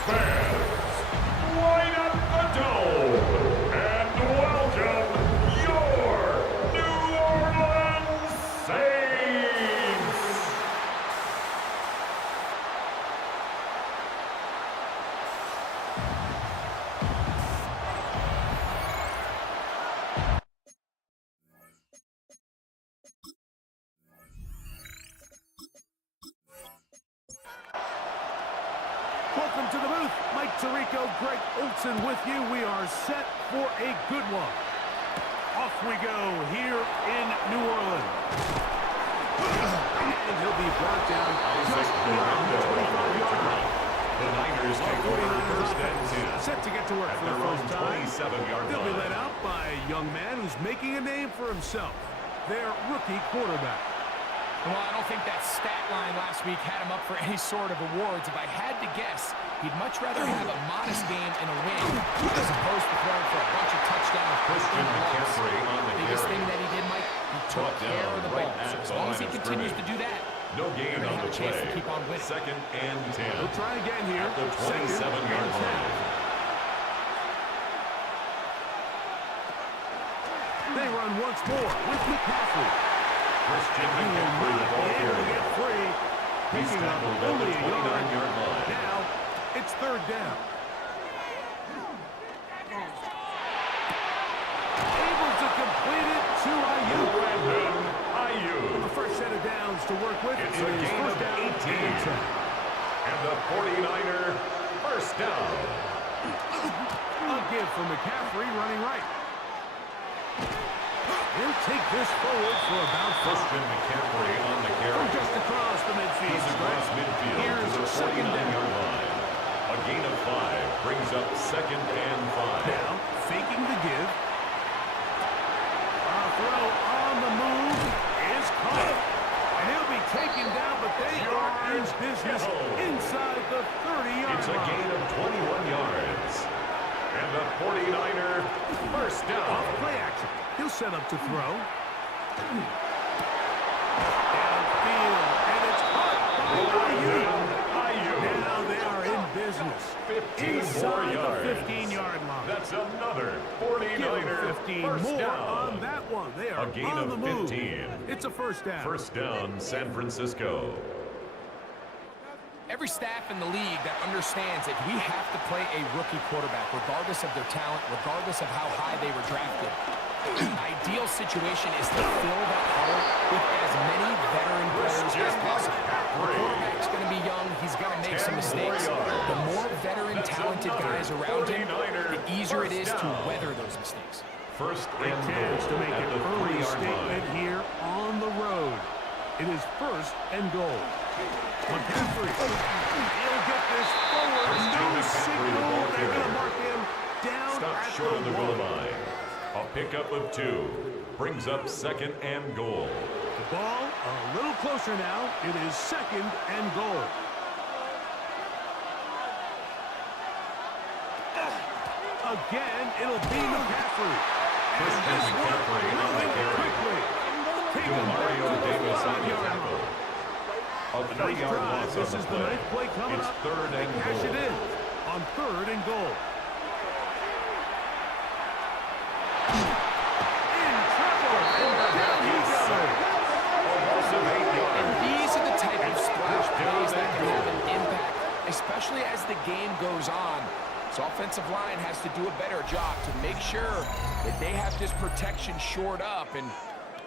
Fans, light up the dome and welcome your New Orleans Saints! Welcome to the booth. Mike Tirico, Greg Olson with you. We are set for a good one. Off we go here in New Orleans. And he'll be brought down just beyond the 25-yard line. The Niners take over first and 10. Set to get to work for the first time. 27-yard They'll be line. led out by a young man who's making a name for himself. Their rookie quarterback. Well, I don't think that stat line last week had him up for any sort of awards. If I had to guess, he'd much rather have a modest game and a win as opposed to throwing for a bunch of touchdowns. Christian McCaffrey on the biggest carry. thing that he did, Mike, he took care of the ball. So as long as he continues to do that, No gain they're on going to have the a chance play. to keep on winning. Second and 10. We'll try again here. At the 27-yard line. They run once more with McCaffrey. Christian He will McCaffrey, the not ball be able to carrier. get free. He's Picking up tackled at only the a yard. 29-yard line. Now, it's third down. Able to complete it to Ayuk. Brandon Ayuk. The first set of downs to work with. It's It a is gain first of down 18. and 10. And the 49er first down. A give for McCaffrey running right. He'll take this forward for about 5. Christian McCaffrey on the From carry. just across the midfield He's across stretch. midfield Here's to the second down. 49-yard line. A gain of 5 brings up second and 5. Now, faking the give. A throw on the move is caught. And he'll be taken down, but they are in business inside the 30-yard It's a line. gain of 21 yards. And the 49er first Off down. play action. He'll set up to throw. Downfield, and it's caught by Ayuk. Ayuk. Now they are in business. 15 more Inside yards. the 15-yard line. That's another Give them 49er 15 first more down. on that one. They are A gain on of the move. 15. It's a first down. First down, San Francisco. Every staff in the league that understands that we have to play a rookie quarterback, regardless of their talent, regardless of how high they were drafted. The ideal situation is to fill that hole with as many veteran players as possible. The quarterback's going to be young. He's going to make some mistakes. The more veteran, talented guys around him, the easier it is to weather those mistakes. First Great and chance to goal make at an the early 3-yard statement line. here on the road. It is first and goal. McCaffrey. He'll get this forward. Christian No McCaffrey, the signal. ball They're going to carrier. mark him down Stop at short of the goal 1. line. A pickup of 2 brings up second and goal. The ball a little closer now. It is second and goal. Again, it'll be McCaffrey. And Christian this one McCaffrey on the moving carry. quickly. Taken back Mario to the Davis on the 5-yard tackle. line. A Nice 3-yard drive. loss This on is the the play. ninth play coming It's up. third They and cash it goal. in on third and goal. In trouble, and down he goes. A loss of 8 And yards. these are the type of splash plays that can have an impact, especially as the game goes on. So offensive line has to do a better job to make sure that they have this protection shored up and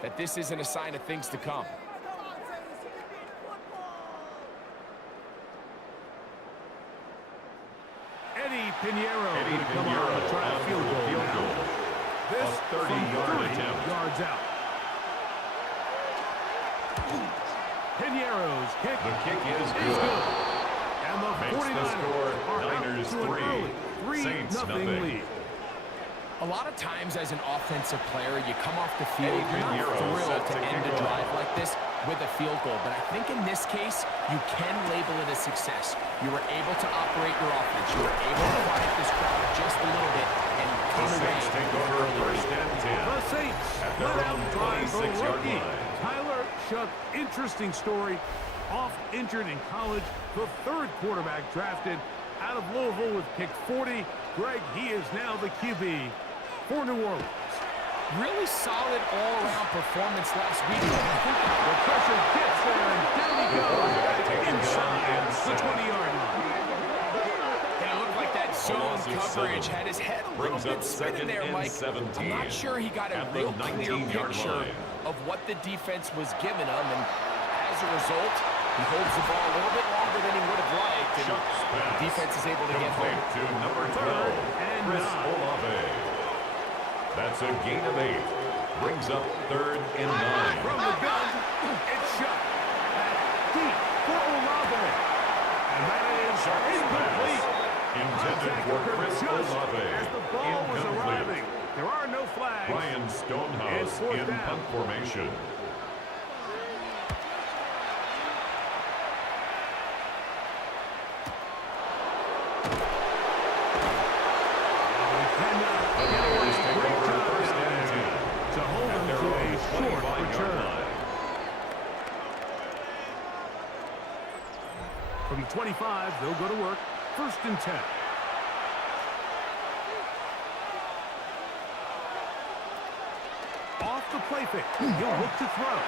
that this isn't a sign of things to come. Eddie Pinheiro. Eddie will come Pinheiro on to try a on field for the goal. field now. goal. This A from 30-yard 30 attempt. yards out. Pinheiro's kick The kick is is good. good. And the Makes the 49ers score are Niners out to an 3, early Saints 3-0 nothing. lead. A lot of times as an offensive player, you come off the field, Eddie you're Pinheiro not thrilled set to to end kick a off. drive like this with a field goal. But I think in this case, you can label it a success. You were able to operate your offense. You were able to quiet this crowd just a little bit and The come away Saints take with over an early first lead. and The 10. Saints At their let out own by the 26-yard rookie. line. Tyler Shuck, interesting story. Off injured in college, the third quarterback drafted out of Louisville with pick 40. Greg, he is now the QB for New Orleans. Really solid all-around performance last week. The pressure gets there, and down he goes inside the 20-yard line. And it looked like that zone coverage had his head a little bit spinning there, Mike. I'm not sure he got a real clear picture of what the defense was giving him, and as a result, he holds the ball a little bit longer than he would have liked, and the defense is able to get home. To number 12, Chris Olave. That's a gain of 8. Brings up 3rd and 9. From the gun, it's shot. Deep for Olave. And that is incomplete. Intended for Chris Olave. As the ball was arriving. There are no flags. Ryan Stonehouse in punt formation. From the 25, they'll go to work. 1st and 10. Off the play fake. He'll look to throw.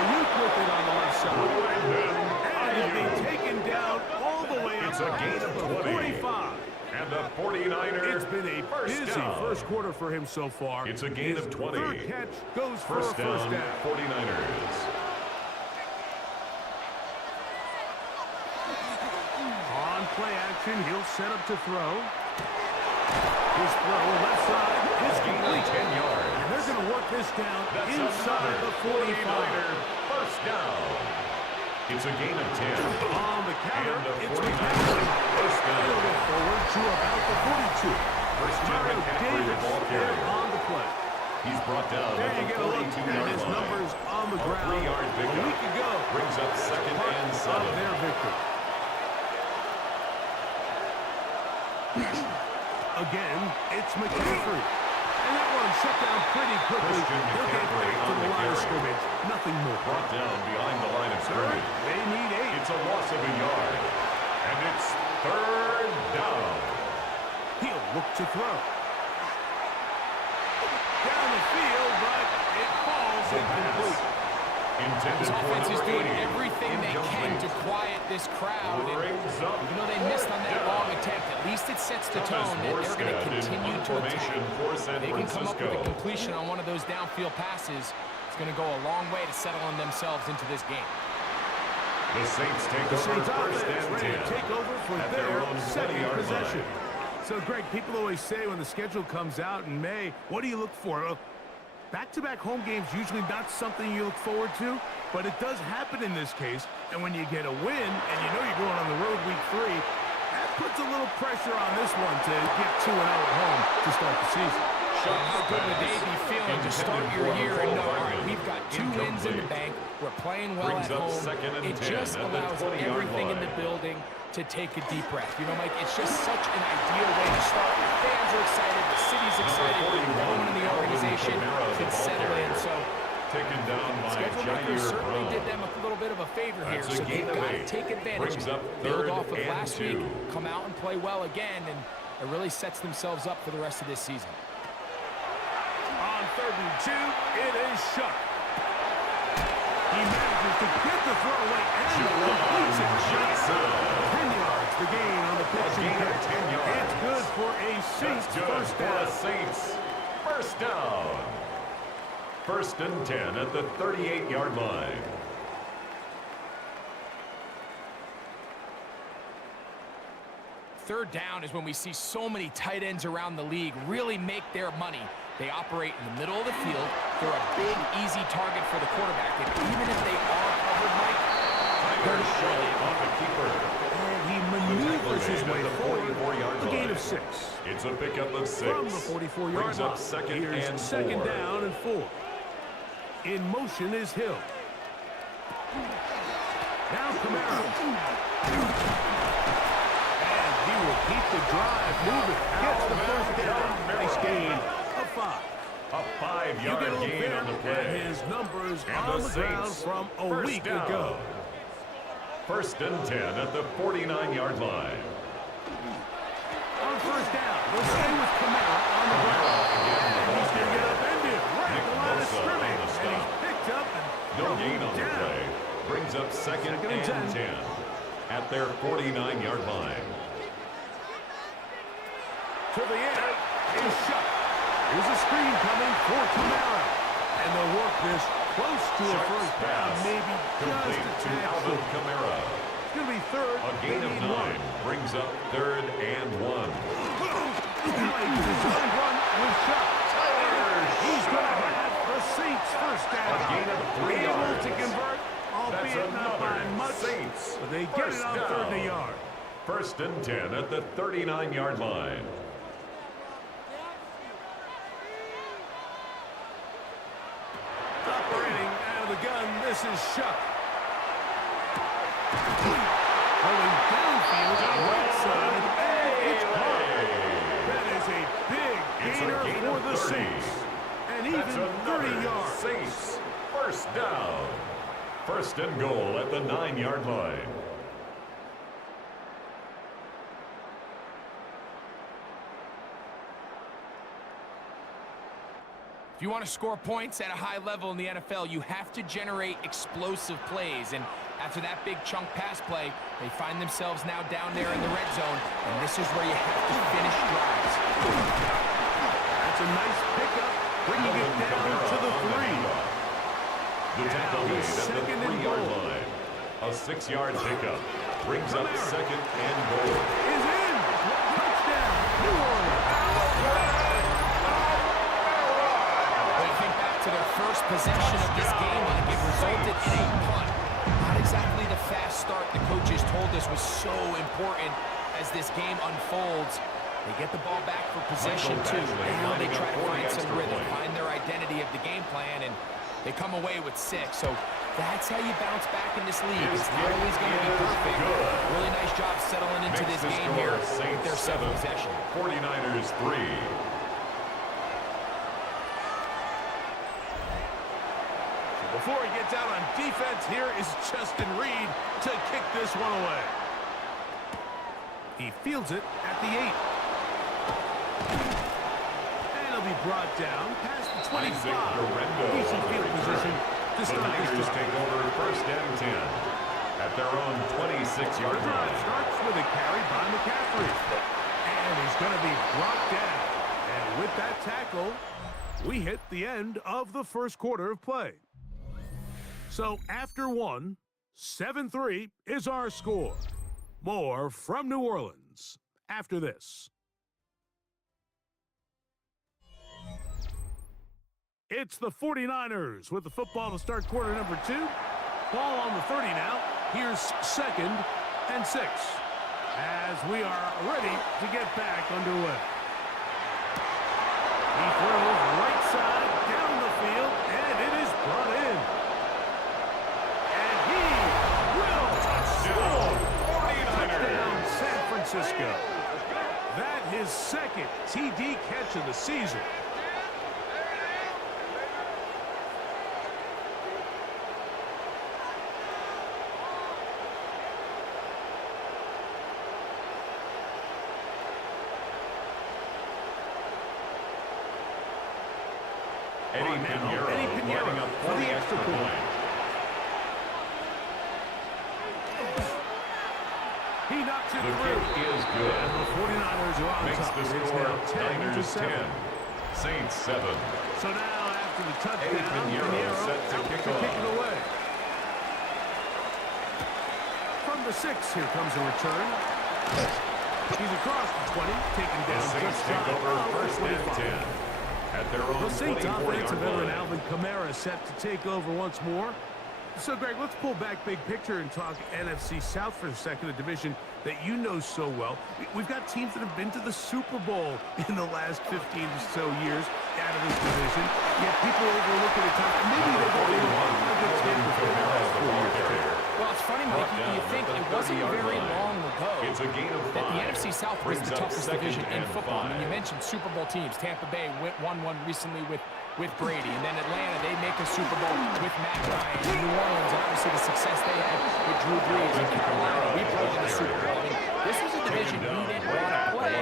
Ayuk with it on the left side. And he'll be taken down all the way up. It's a gain of 20. 45. And the 49er. It's been a busy first quarter for him so far. It's a gain of 20. Third catch goes for First a first down. 49ers. Play action, he'll set up to throw. His throw left side is complete. 10 yards. And they're going to work this down inside the 45. 49er first down. It's a gain of 10. On the counter, it's McCaffrey. First down. They'll go forward to about the 42. First time McCaffrey, the ball carrier. On the play. He's brought down There at you the get a look 42-yard at his line. numbers on the ground. 3-yard A pickup. week ago. Brings up 2nd and 7. Their victory. Again, it's McCaffrey. And that one shut down pretty quickly. He'll get back to the line of scrimmage. Nothing more. Brought down behind the line of scrimmage. They need 8. It's a loss of a yard. And it's 3rd down. He'll look to throw. Down the field, but it falls incomplete. Intended This for offense is number doing 80. everything they can to quiet this crowd. And even though they missed on that long attempt, at least it sets the tone that they're going to continue to attack. They can come up with a completion on one of those downfield passes. It's going to go a long way to settling themselves into this game. The Saints take The over Saints first offense and ready 10. to take over for at their their own second 20-yard possession. line. So, Greg, people always say when the schedule comes out in May, what do you look for? Back-to-back home games usually not something you look forward to, but it does happen in this case. And when you get a win and you know you're going on the road week 3, that puts a little pressure on this one to get 2-0 at home to start the season. How good would they be feeling to start your year and know, all right, we've got 2 wins in the bank, we're playing well at home. It just allows everything in the building to take a deep breath. You know, Mike, it's just such an ideal way to start. Fans are excited, the city's excited, everyone in the organization can settle in. So taken down by schedule makers certainly did them a little bit of a favor here, so they've got to take advantage, build off of last week, come out and play well again, and it really sets themselves up for the rest of this season. On 3rd and 2, it is shut. He manages to get the throwaway and completes it. 10 yards, the gain on the pitch. It's good for a Saints first down. Saints first down. 1st and 10 at the 38-yard line. Third down is when we see so many tight ends around the league really make their money. They operate in the middle of the field. They're a big, easy target for the quarterback. And even if they are covered, Mike, they're really on the keeper. And he maneuvers his way forward. A gain of 6. It's a pickup of 6. From the 44-yard line. Here's second down and 4. In motion is Hill. Now Camaro. And he will keep the drive moving. Gets the first down. Nice gain of 5. A 5-yard gain on the play. His numbers and on the ground Saints from a week ago. First and 10 at the 49-yard line. On first down, they'll stay with Kamara on the ground. And he's going to get upended right at the line of scrimmage. And he's picked up and No gain on the down. play. Brings up second and 10 at their 49-yard line. To the air is shut. Here's a screen coming for Kamara. And they'll work this close to a first down, maybe just Complete a to tad Alvin short. Kamara. It's going to be third. A gain of 9 brings up third and 1. Design run with shots. He's going to have the Saints first down. A gain of 3 Able yards. to convert, That's albeit not by another much. Saints. But they get it on first third down. and a yard. First and 10 at the 39-yard line. Operating out of the gun, this is Shuck. Going downfield on the right side, and it's caught. That is a big gainer gain for of the 30. Saints. And That's even 30 another yards. Saints first down. First and goal at the 9-yard line. If you want to score points at a high level in the NFL, you have to generate explosive plays. And after that big chunk pass play, they find themselves now down there in the red zone. And this is where you have to finish drives. That's a nice pickup, bringing it down to the 3. The tackle made at the second and 3-yard goal. line. A 6-yard pickup brings up second and goal. Is in. Touchdown, New Orleans. When you think back to their first possession of this game, it resulted in a punt. Not exactly the fast start the coaches told us was so important as this game unfolds. They get the ball back for possession two. Now they try to find some rhythm, find their identity of the game plan, and they come away with 6. So that's how you bounce back in this league. It's not always going to be perfect. Really nice job settling into this game here with their 7th possession. 49ers 3. Before he gets out on defense, here is Justin Reed to kick this one away. He fields it at the 8. And he'll be brought down past the 25. Decent field position to The start this Niners drive. take over first and 10 at their own 26-yard The drive line. starts with a carry by McCaffrey. And he's going to be brought down. And with that tackle, we hit the end of the first quarter of play. So after 1, 7-3 is our score. More from New Orleans after this. It's the 49ers with the football to start quarter number 2. Ball on the 30 now. Here's second and 6 as we are ready to get back underway. He throws right side down the field, and it is brought in. And he will score. 49ers. Touchdown, San Francisco. That his second TD catch of the season. Eddie Pinheiro lining up for the extra point. He knocks it The through. kick is good. And the 49ers are on Makes top. the It's score now 10 to Niners 7. 10, Saints 7. So now after the touchdown, Eddie Pinheiro set to out kick to off. kick it away. From the 6, here comes a return. He's across the 20, taking The down Saints just take shy over of first and 25. 10 at their own The Saints offensive 24-yard veteran line. Alvin Kamara set to take over once more. So, Greg, let's pull back big picture and talk NFC South for a second, a division that you know so well. We've got teams that have been to the Super Bowl in the last 15 or so years out of this division, yet people overlook it at times. Maybe they've overlooked a good team for the last 4 years. Well, it's funny, Mike, you think it wasn't very long ago It's a gain of 5. that the NFC South was Brings the up toughest second division in and football. I 5. mean, you mentioned Super Bowl teams. Tampa Bay won one recently with with Brady. And then Atlanta, they make a Super Bowl with Matt Ryan. And New Orleans, and obviously the success they had with Drew Brees. And Carolina, we played in the Super Bowl. I mean, this was a division we didn't want to play.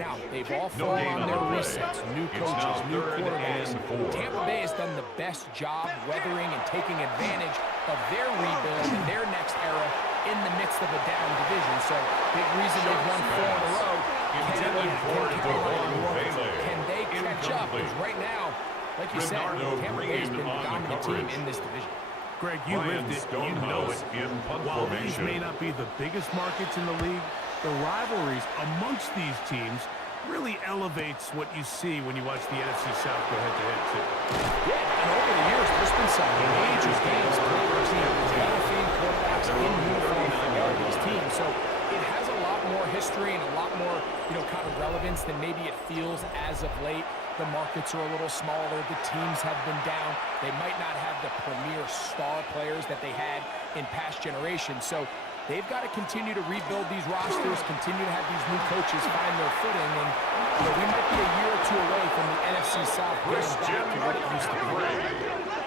Now, they've all fallen on their resets. New coaches, new quarterbacks. Tampa Bay has done the best job weathering and taking advantage of their rebuild and their next era in the midst of a down division. So, big reason they've won 4 in a row. Can they catch up? Because right now, like you said, Tampa Bay has been the dominant team in this division. Greg, you lived it, you know it. While these may not be the biggest markets in the league, the rivalries amongst these teams really elevates what you see when you watch the NFC South go head-to-head, too. Yeah, and over the years, there's been some major games played between Hall of Fame quarterbacks in uniform for these teams. So it has a lot more history and a lot more, kind of relevance than maybe it feels as of late. The markets are a little smaller. The teams have been down. They might not have the premier star players that they had in past generations. So they've got to continue to rebuild these rosters, continue to have these new coaches find their footing. And we might be a year or two away from the NFC South getting back to what it used to be.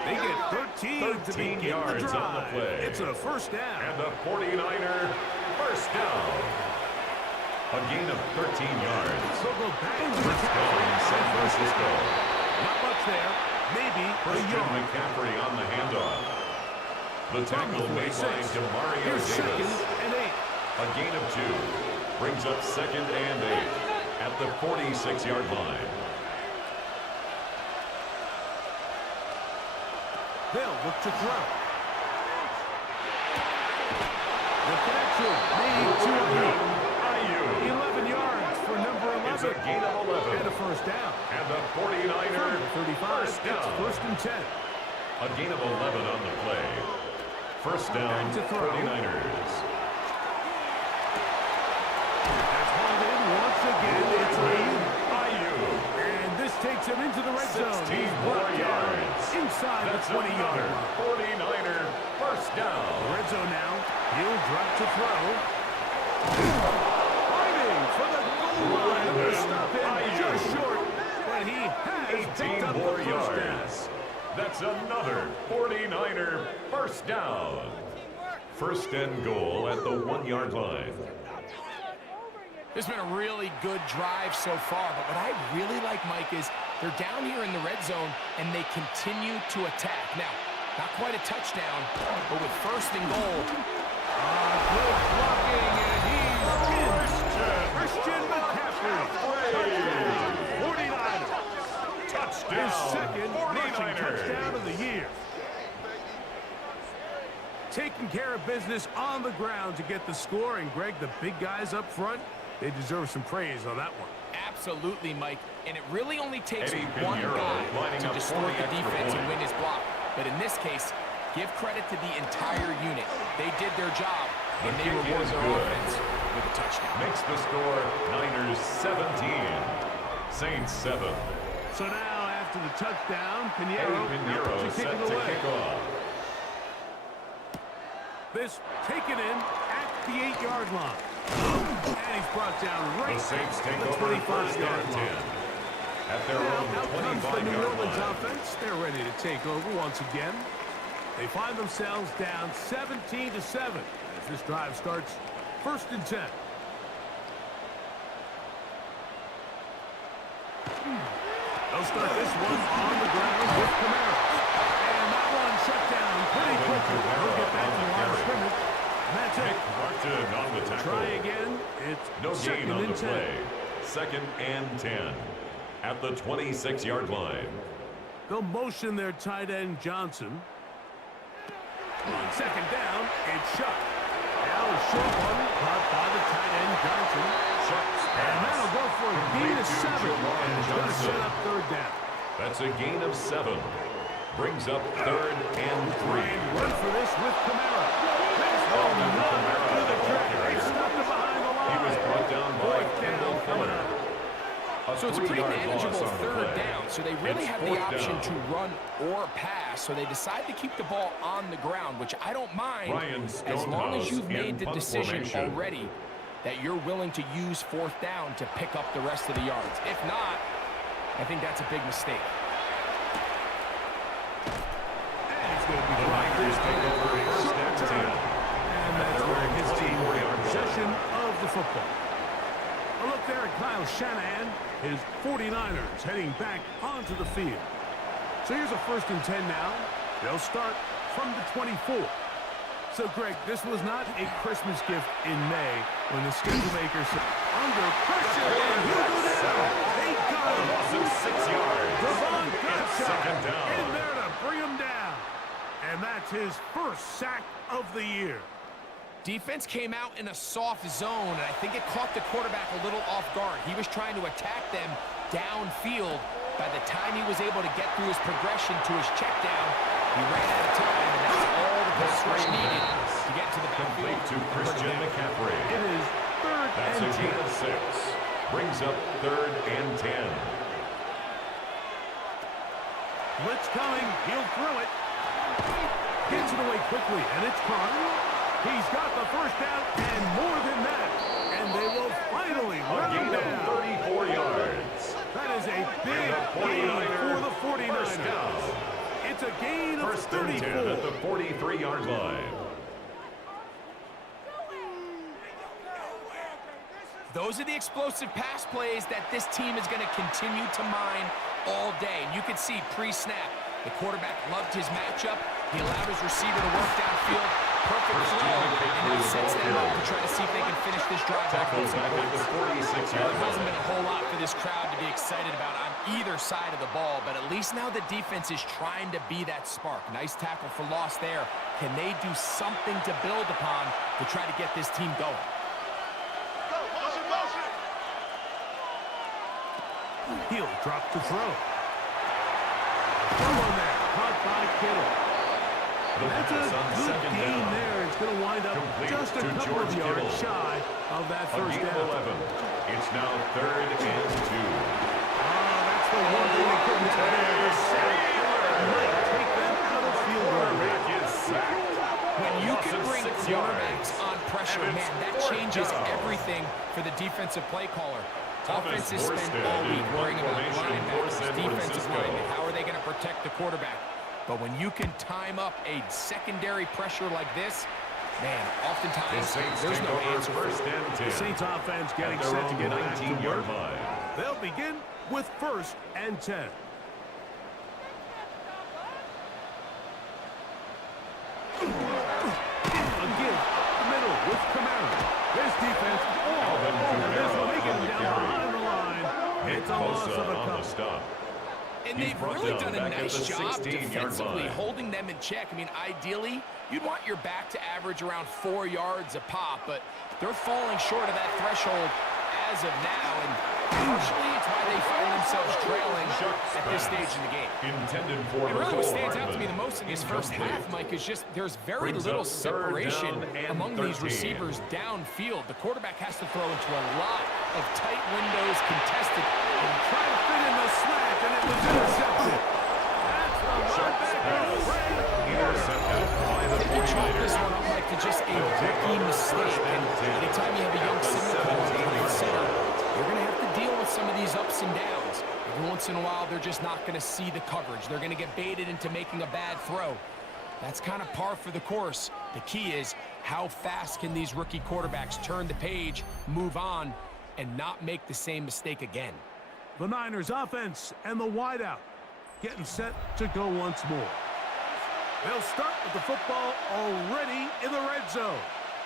They get 13 to begin yards the drive. on the play. It's a first down. And the 49er first down. A gain of 13 yards. So go back to First down in San Francisco. Not much there. Maybe Christian McCaffrey on the handoff. The tackle made by Demario Here's Davis. 2nd and 8. A gain of 2. Brings up 2nd and 8 at the 46-yard line. They'll look to throw. The connection made to a 11 yards for number 11. It's a gain of 11. And a first down. And the 49er 35. first down. It's first and 10. A gain of 11 on the play. First down, to throw. 49ers. That's hauled in once again. It's Ayuk. And this takes him into the red zone. 16 more yards. Inside That's the 20-yard line. 49er first down. Red zone now. He'll drop to throw. Fighting for the goal line. The stop in just short. But he has picked 18 up more the first down. yards. That's another 49er first down. First and goal at the 1-yard line. It's been a really good drive so far, but what I really like, Mike, is they're down here in the red zone, and they continue to attack. Now, not quite a touchdown, but with first and goal. Good blocking, and he's in. Christian McCaffrey. 49ers. Touchdown. His second rushing touchdown of the year. Taking care of business on the ground to get the score, and Greg, the big guys up front, they deserve some praise on that one. Absolutely, Mike. And it really only takes Eddie one Pinheiro guy lining to up distort for the the extra defense and point. win his block. But in this case, give credit to the entire unit. They did their job, and they kick reward is their good. offense with a touchdown. Makes the score Niners 17. Saints 7. So now, after the touchdown, Eddie Pinheiro to kick set it to away. kick off. This taken in at the 8-yard line. And he's brought down right The Saints at take the over 25-yard first and 10. line. At their Now, own out comes the New 25-yard Orleans line. offense. They're ready to take over once again. They find themselves down 17-7 as this drive starts first and 10. They'll start this one on the ground with Kamara. And that one shut down pretty quickly. He'll get back to the line of scrimmage. And that's it. Nick Martin on the tackle. Try again. It's No second gain on and the 10. play. Second and 10 at the 26-yard line. They'll motion their tight end Johnson. On second down, it's Shuck. Now a short one caught by the tight end Johnson. Shuck's And that'll go for a gain of 7. Jawan And it's going to set Johnson. up third down. That's a gain of 7. Brings up third and 3. And run for this with Kamara. Oh, no, to the track. They stopped it behind the line. He was brought down by Fourth Kendall down coming Fuller. up. So it's a pretty 3-yard manageable loss on the third play. down. So they really It's have the fourth option down. to run or pass. So they decide to keep the ball on the ground, which I don't mind Ryan as long as Stonehouse you've in made the punt decision formation. already that you're willing to use fourth down to pick up the rest of the yards. If not, I think that's a big mistake. good The before Niners take over first and 10. and that's where his team gets possession of the football. A look there at Kyle Shanahan, his 49ers heading back onto the field. So here's a first and 10 now. They'll start from the 24. So, Greg, this was not a Christmas gift in May when the schedule makers under pressure. And he'll go down. They got him. Loss of 6 yards. Devon It's second down. in there to bring him down. And that's his first sack of the year. Defense came out in a soft zone, and I think it caught the quarterback a little off guard. He was trying to attack them downfield. By the time he was able to get through his progression to his check down, he ran out of time, and that's all the pass rush needed to get to the backfield. Complete to Christian McCaffrey. It is third That's and a gain 10. of 6. Brings up third and 10. Blitz coming. He'll throw it. Gets it away quickly, and it's caught. He's got the first down and more than that. And they will finally A run him gain of down. 34 yards. That is a big The gain for the 49ers. First 49ers. down. It's a gain of First and 10 at 34. the 43-yard line. Those are the explosive pass plays that this team is going to continue to mine all day. And you can see pre-snap, the quarterback loved his matchup. He allowed his receiver to work downfield. Perfect throw. And now sets them up to try to see if they can finish this drive back with Tackles some back at the points. 46-yard There hasn't line. been a whole lot for this crowd to be excited about on either side of the ball, but at least now the defense is trying to be that spark. Nice tackle for loss there. Can they do something to build upon to try to get this team going? He'll drop the throw. Throw on there. Caught by Kittle. That's a good gain there. It's going to wind up Complete just a to couple George of yards Kittle. shy of that A first gain of down. 11. It's now third and 2. That's the one thing they couldn't tell there. The sack might take them out of field goal. Quarterback is sacked. When you Loss can of bring 6 quarterbacks yards. on pressure, And it's man, that fourth changes down. everything for the defensive play caller. Thomas Offenses spend Morstead all week in worrying about formation for linebackers, San defensive Francisco. linemen. How are they going to protect the quarterback? But when you can time up a secondary pressure like this, man, The oftentimes Saints there's take no over answer for first it. and 10. The Saints offense getting At their set to own get back to 19-yard work. line. They'll begin with first and 10. A give up the middle with Kamara. This defense all Alvin over this Kamara one. They get on him the down carry. behind the line. It's a loss Bosa of a on the couple. stop. And He's they've brought really down done a back at nice the job 16-yard defensively line. holding them in check. I mean, ideally, you'd want your back to average around 4 yards a pop, but they're falling short of that threshold as of now, and partially it's why they find themselves trailing at this stage in the game. Intended for And really what stands out to me Hartman. the most in this first half, Incomplete. Mike, is just there's very Brings little up third separation down and among these 13. receivers downfield. The quarterback has to throw into a lot of tight windows, contested. Trying to fit in the slant, and it was intercepted. That's the linebacker, Ray. Intercepted by the They chalk this 49ers. one up like to just a rookie mistake. And anytime you have a young center, you're going to have to deal with some of these ups and downs. Every once in a while, they're just not going to see the coverage. They're going to get baited into making a bad throw. That's kind of par for the course. The key is how fast can these rookie quarterbacks turn the page, move on, and not make the same mistake again. The Niners offense and the wideout getting set to go once more. They'll start with the football already in the red zone.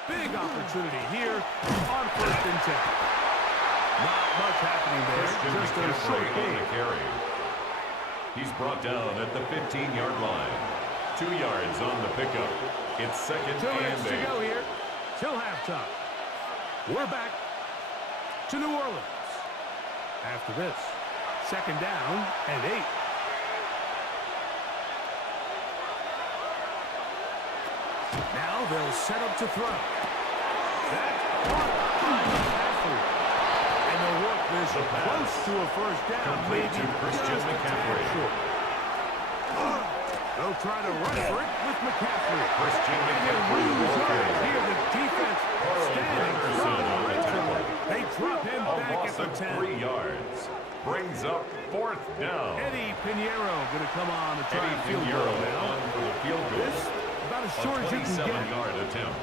Big opportunity here on first and 10. Not much happening there. Christian Just a McCaffrey short on gain. the carry. He's brought down at the 15-yard line. 2 yards on the pickup. It's second 2 minutes and to 8. go here till halftime. We're back to New Orleans. After this, second down and 8. Now they'll set up to throw. That's caught by McCaffrey. And they'll work this The pass. close to a first down. Complete Maybe to Christian just a tad McCaffrey. short. They'll try to run for it with McCaffrey. Christian And they McCaffrey lose will yards carry. here. The defense standing Anderson strong in the on the red zone. tackle. They drop him A back loss at the of 10. 3 yards. Brings up fourth down. Eddie Pinheiro going to come on to try Eddie a field Pinheiro goal now. on for the field goal. about as short as you can get. 27-yard attempt.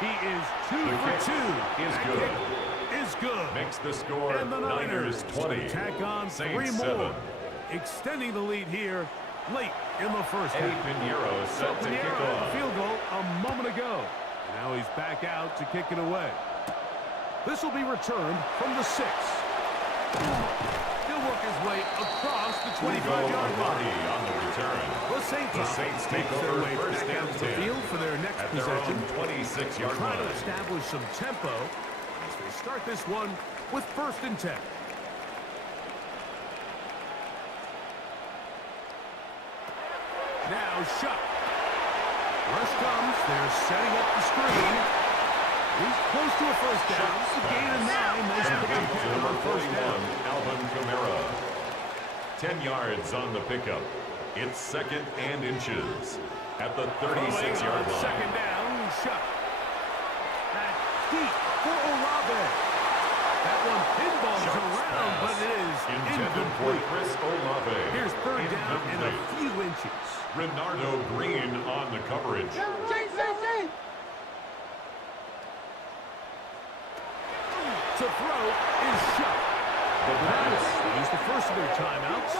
He is 2 The for kick 2. is That good. kick is good. Makes the score And the Niners 20. tack on Saints 3 7. more, extending the lead here late in the first Eddie half. Pinheiro set to kick Pinheiro had a off. field goal a moment ago. Now he's back out to kick it away. This will be returned from the 6. He'll work his way across the 25-yard line. on the return. The Saints take take their over way first back and out to the 10 field for their next at their possession. own 26-yard Trying to line. establish some tempo as they start this one with 1st and 10. Now shot. Rush comes. They're setting up the screen. He's close to a first down. It's a gain of 9. Nice pickup To on number first 41, down. Alvin Kamara. 10 yards on the pickup. It's 2nd and inches at the 36-yard line. 2nd down. Shot. That's deep for Olave. That one pinballs Shot around, pass. but it is Intended for incomplete. Chris Olave. Here's 3rd down and a Incomplete. few inches. Renardo Green on the coverage. To throw is shot. The pass. Use the first of their timeouts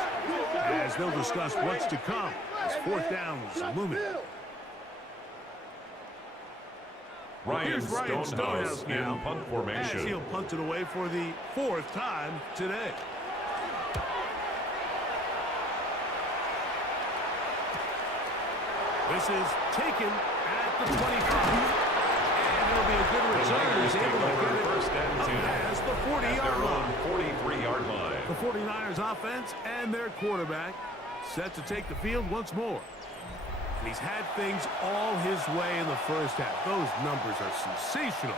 as they'll discuss what's to come as 4th down is looming. Ryan Here's Ryan Stonehouse Stonehouse now in punt as formation. he'll punt it away for the 4th time today. This is taken at the 25. And it'll be a good The return. Niners He's take able to over get it first and up 10 past the at 40-yard their line. own 43-yard line. The 49ers offense and their quarterback set to take the field once more. And he's had things all his way in the first half. Those numbers are sensational.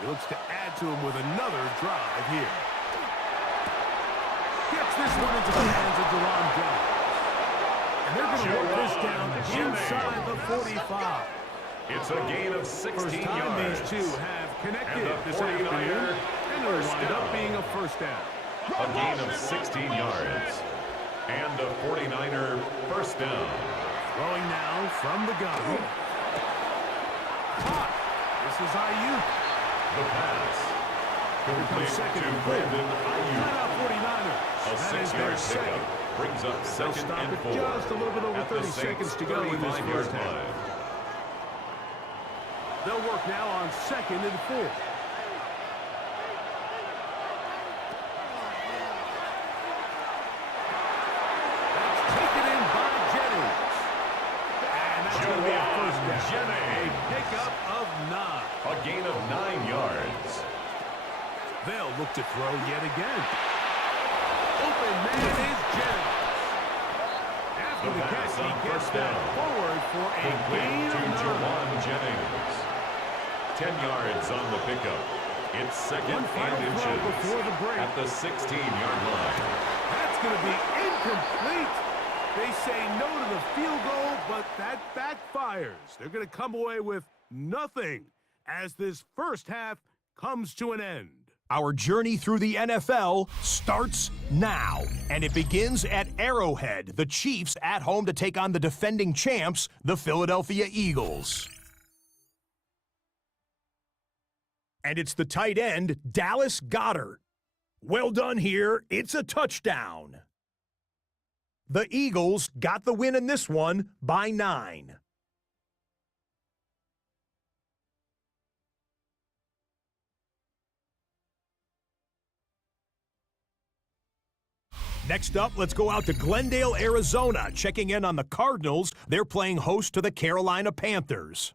He looks to add to them with another drive here. Gets this one into the hands of Jerron Jones. And they're going to work this down inside the 45. It's a gain of 16 First time yards. these two have connected And the this 49er afternoon. And it'll first wind up down. being a first down. A gain of 16 yards. And a 49er first down. Throwing now from the gun. Caught. This is Ayuk. The pass. Complete second to and goal. Brandon Ayuk. Timeout 49ers. A That is their 6-yard second. pickup brings up They'll 2nd stop and it 4. just a little bit over at the 30 seconds Saints' to go in this 35-yard first half. line. They'll work now on 2nd and 4. That's taken in by Jennings. And that's going to be a first down. Jennings. A pickup of 9. A gain of 9 yards. They'll look to throw yet again. Open man is Jennings. After the catch, pass he on gets first that down. forward for a gain Complete to of 9. Jerron Jennings. 10 yards on the pickup. It's 2nd One final and throw inches before the break. at the 16-yard line. That's going to be incomplete. They say no to the field goal, but that backfires. They're going to come away with nothing as this first half comes to an end. Our journey through the NFL starts now, and it begins at Arrowhead. The Chiefs at home to take on the defending champs, the Philadelphia Eagles. And it's the tight end, Dallas Goedert. Well done here. It's a touchdown. The Eagles got the win in this one by 9. Next up, let's go out to Glendale, Arizona, checking in on the Cardinals. They're playing host to the Carolina Panthers.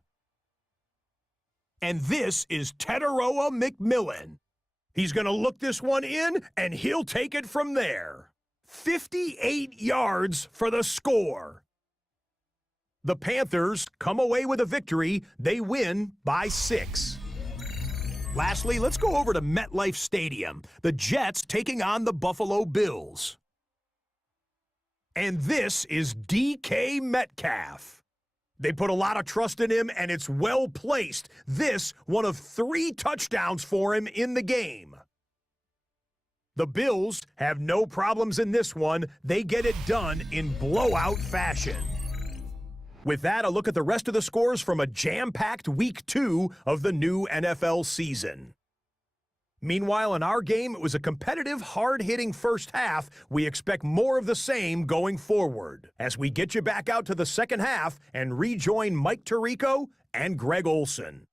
And this is Teteroa McMillan. He's going to look this one in, and he'll take it from there. 58 yards for the score. The Panthers come away with a victory. They win by 6. Lastly, let's go over to MetLife Stadium. The Jets taking on the Buffalo Bills. And this is DK Metcalf. They put a lot of trust in him, and it's well placed. This, one of 3 touchdowns for him in the game. The Bills have no problems in this one. They get it done in blowout fashion. With that, a look at the rest of the scores from a jam-packed Week 2 of the new NFL season. Meanwhile, in our game, it was a competitive, hard-hitting first half. We expect more of the same going forward as we get you back out to the second half and rejoin Mike Tirico and Greg Olson.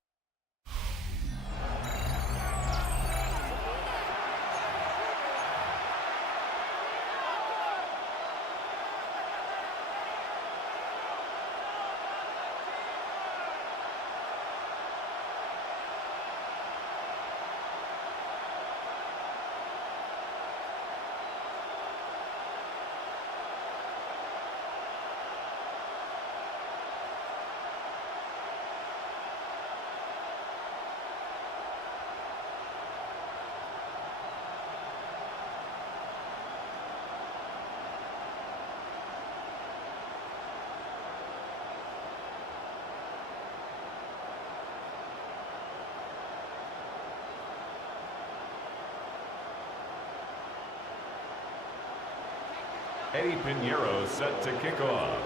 Eddie Pinheiro set to kick off.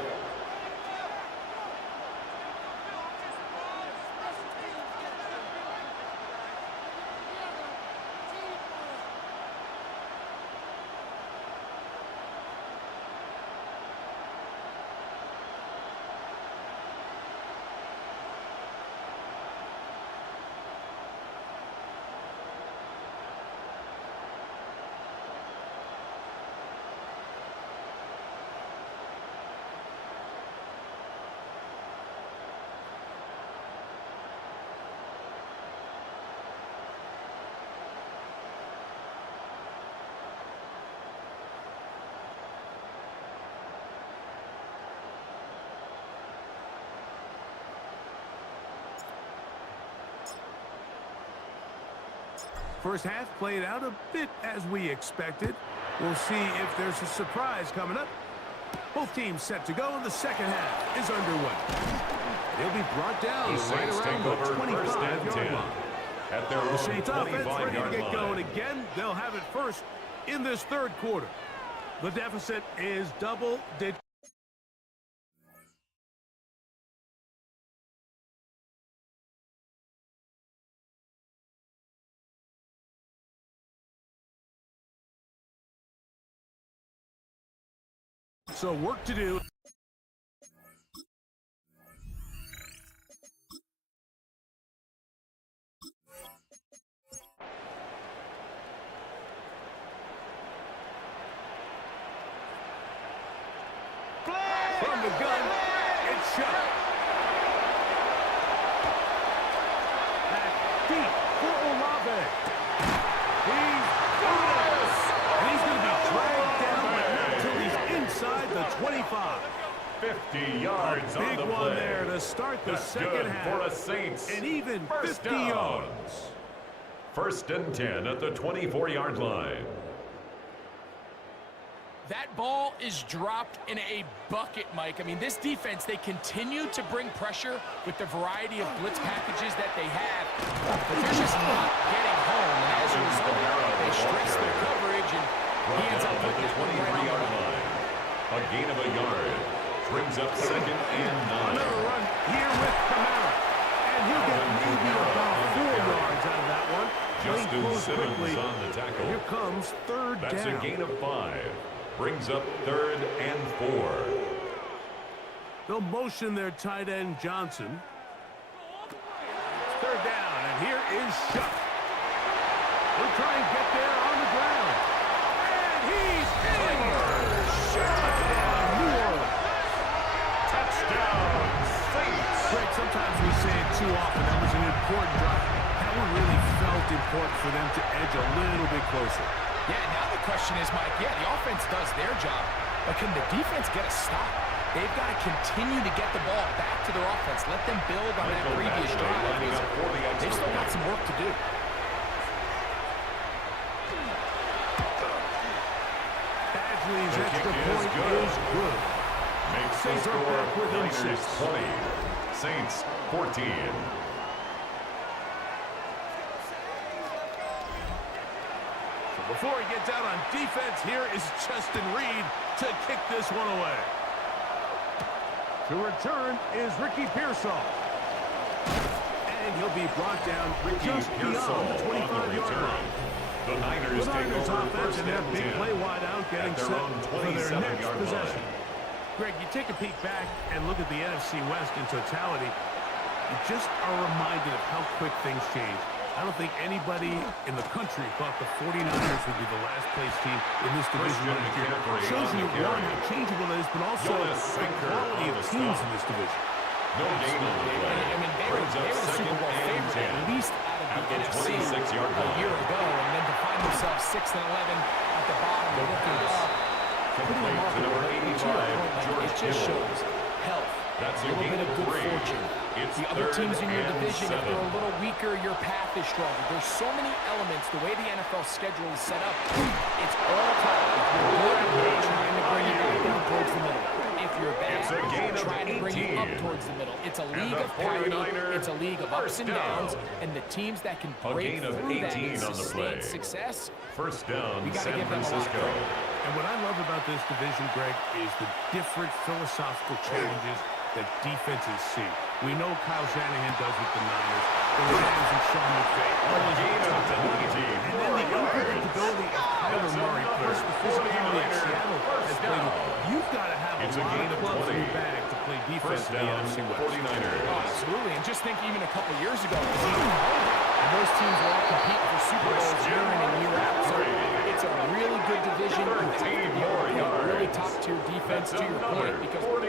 First half played out a bit as we expected. We'll see if there's a surprise coming up. Both teams set to go, and the second half is underway. They'll be brought down right around the 25-yard line. At their The Saints offense ready to get going line. again. They'll have it first in this third quarter. The deficit is double-digit. So work to do. From the gun, it's shot. Back deep for Olave. He's got it. And he's going to be dragged down, but not until he's inside the 25. 50 yards on Big the one play. there to start the That's second good half. for the Saints. And even First 50 down. yards. First and 10 at the 24-yard line. That ball is dropped in a bucket, Mike. I mean, this defense, they continue to bring pressure with the variety of blitz packages that they have, but they're just not getting home. And as a result, they stress their coverage, and he ends up At putting the that one right on 23-yard the line. A gain of a yard. Brings up second and 9. Another run here with Kamara. And he'll get maybe about 4 yards out of that one. Playing Justin close Simmons quickly. on the tackle. Here comes third That's down. a gain of 5. Brings up third and 4. They'll motion their tight end Johnson. Third down, and here is Shuck. He'll try and get there on the ground. And he's in! Touchdown, New Orleans. Touchdown, Saints. Greg, sometimes we say it too often. That was an important drive. That one really felt important for them to edge a little bit closer. Yeah, now the question is, Mike, yeah, the offense does their job, but can the defense get a stop? They've got to continue to get the ball back to their offense. Let them build on that Michael previous Badgley drive. lining up for the extra They've still got point. some work to do. Badgley's The extra kick point is good. Makes the Saints are score back within Niners 6. 20. Saints 14. Before he gets out on defense, here is Justin Reed to kick this one away. To return is Ricky Pearsall. And he'll be brought down just beyond the 25-yard line. The Niners take over offense first and their and big 10 play wide out getting at their set own for their next 27-yard possession. line. Greg, you take a peek back and look at the NFC West in totality, you just are reminded of how quick things change. I don't think anybody in the country thought the 49ers would be the last place team in this division last year. Shows you, one, how changeable it is, but also the quality of teams in this division. No gain on the play. I mean, they were the Super Bowl favorite at least out of the NFC 26-yard a year ago, and then to find themselves 6-11 at the bottom and looking up, pretty remarkable. It just shows health, That's a little bit of good fortune. The other teams in your division, if they're a little weaker, your path is stronger. There's so many elements. The way the NFL schedule is set up, it's all tied. If you're good, trying to bring it down towards the middle. If you're bad, trying to bring it up towards the middle. It's a league of parity. It's a league of ups and downs. And the teams that can break through that and sustain success, first down, we got to give them a lot of credit. And what I love about this division, Greg, is the different philosophical challenges that defenses see. We know Kyle Shanahan does with the Niners, the Rams and Sean McVay, always on top of the team. And then the unpredictability of Kyler Murray, plus the physicality of Seattle has played. You've got to have a lot of clubs in your bag to play defense in the NFC West. 49ers. Oh, absolutely. And just think even a couple years ago, it was even harder. And those teams were all competing for Super Bowls year in and year out. So it's a really good division. You have to be able to play really top-tier defense to your point, because all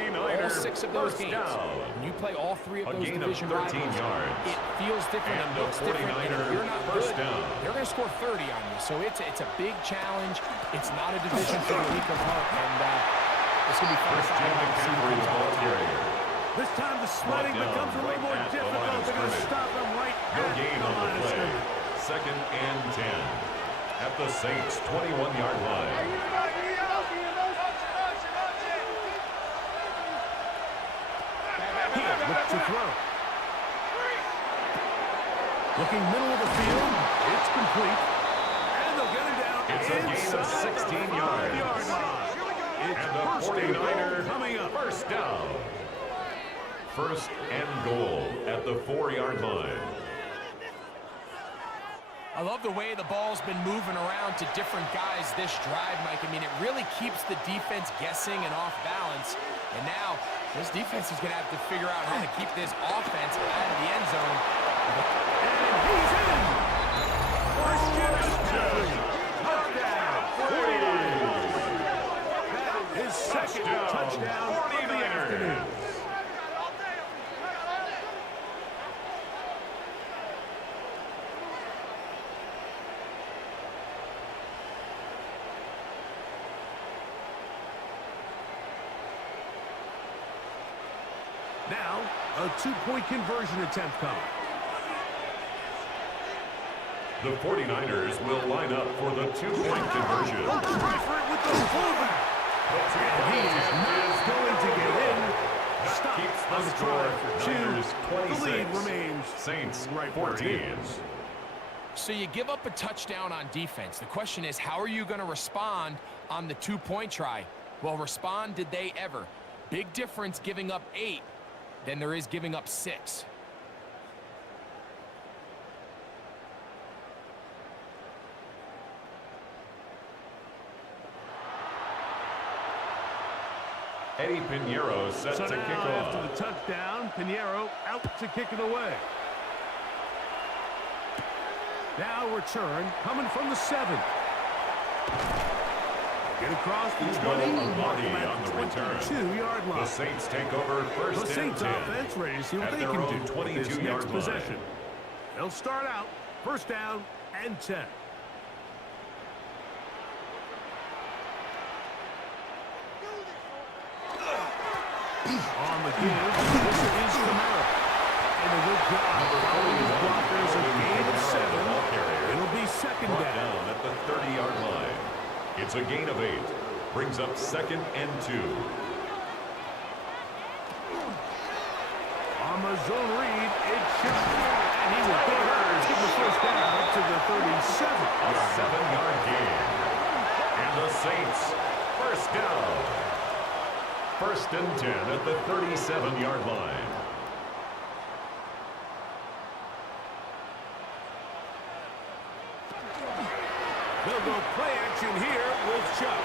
6 of those games, when you play all 3 of those division rivals, it feels different and looks different. And if you're not good, they're going to score 30 on you. So it's a big challenge. It's not a division for the weak of heart. And it's going to be fun to see the ball carrier. This time the sledding becomes a little more difficult. They're going to stop them right No at gain the on the line of play. scrimmage. Second and 10 at the Saints' 21-yard line. Here, look to throw. Looking middle of the field. It's complete. And they'll get him down It's a gain of 16 yards. Yard line. It's And the first and 49er goal coming up. first down. First and goal at the 4-yard line. I love the way the ball's been moving around to different guys this drive, Mike. I mean, it really keeps the defense guessing and off balance. And now, this defense is going to have to figure out how to keep this offense out of the end zone. And he's in. First down. His second touchdown of the afternoon. Now, a 2-point conversion attempt coming. The 49ers will line up for the 2-point conversion. Try for it with the fullback. And he is not going to get in. Stop Keeps on the the score. drive for 2. Niners The lead 26. remains Saints right where it 14. is. So you give up a touchdown on defense. The question is, how are you going to respond on the 2-point try? Well, respond did they ever? Big difference giving up 8 than there is giving up 6. Eddie Pinheiro set So to now, kick after off. the touchdown, Pinheiro out to kick it away. Now return coming from the 7. Get across the 20. Amadi on the return. 2-yard line. The Saints take over first The Saints and 10. offense ready to see what At they their can own do with this 22-yard next line. possession. They'll start out first down and 10. On the give, this is Camara. And a good job following his blockers, a gain of 7. It'll be second Brought down. down at the 30-yard line. It's a gain of 8. Brings up second and 2. On the zone read, it's shot. And he will pick it up. Give the first down up to the 37. A 7-yard gain. And the Saints first down. First and 10 at the 37-yard line. They'll go play action here with Chuck.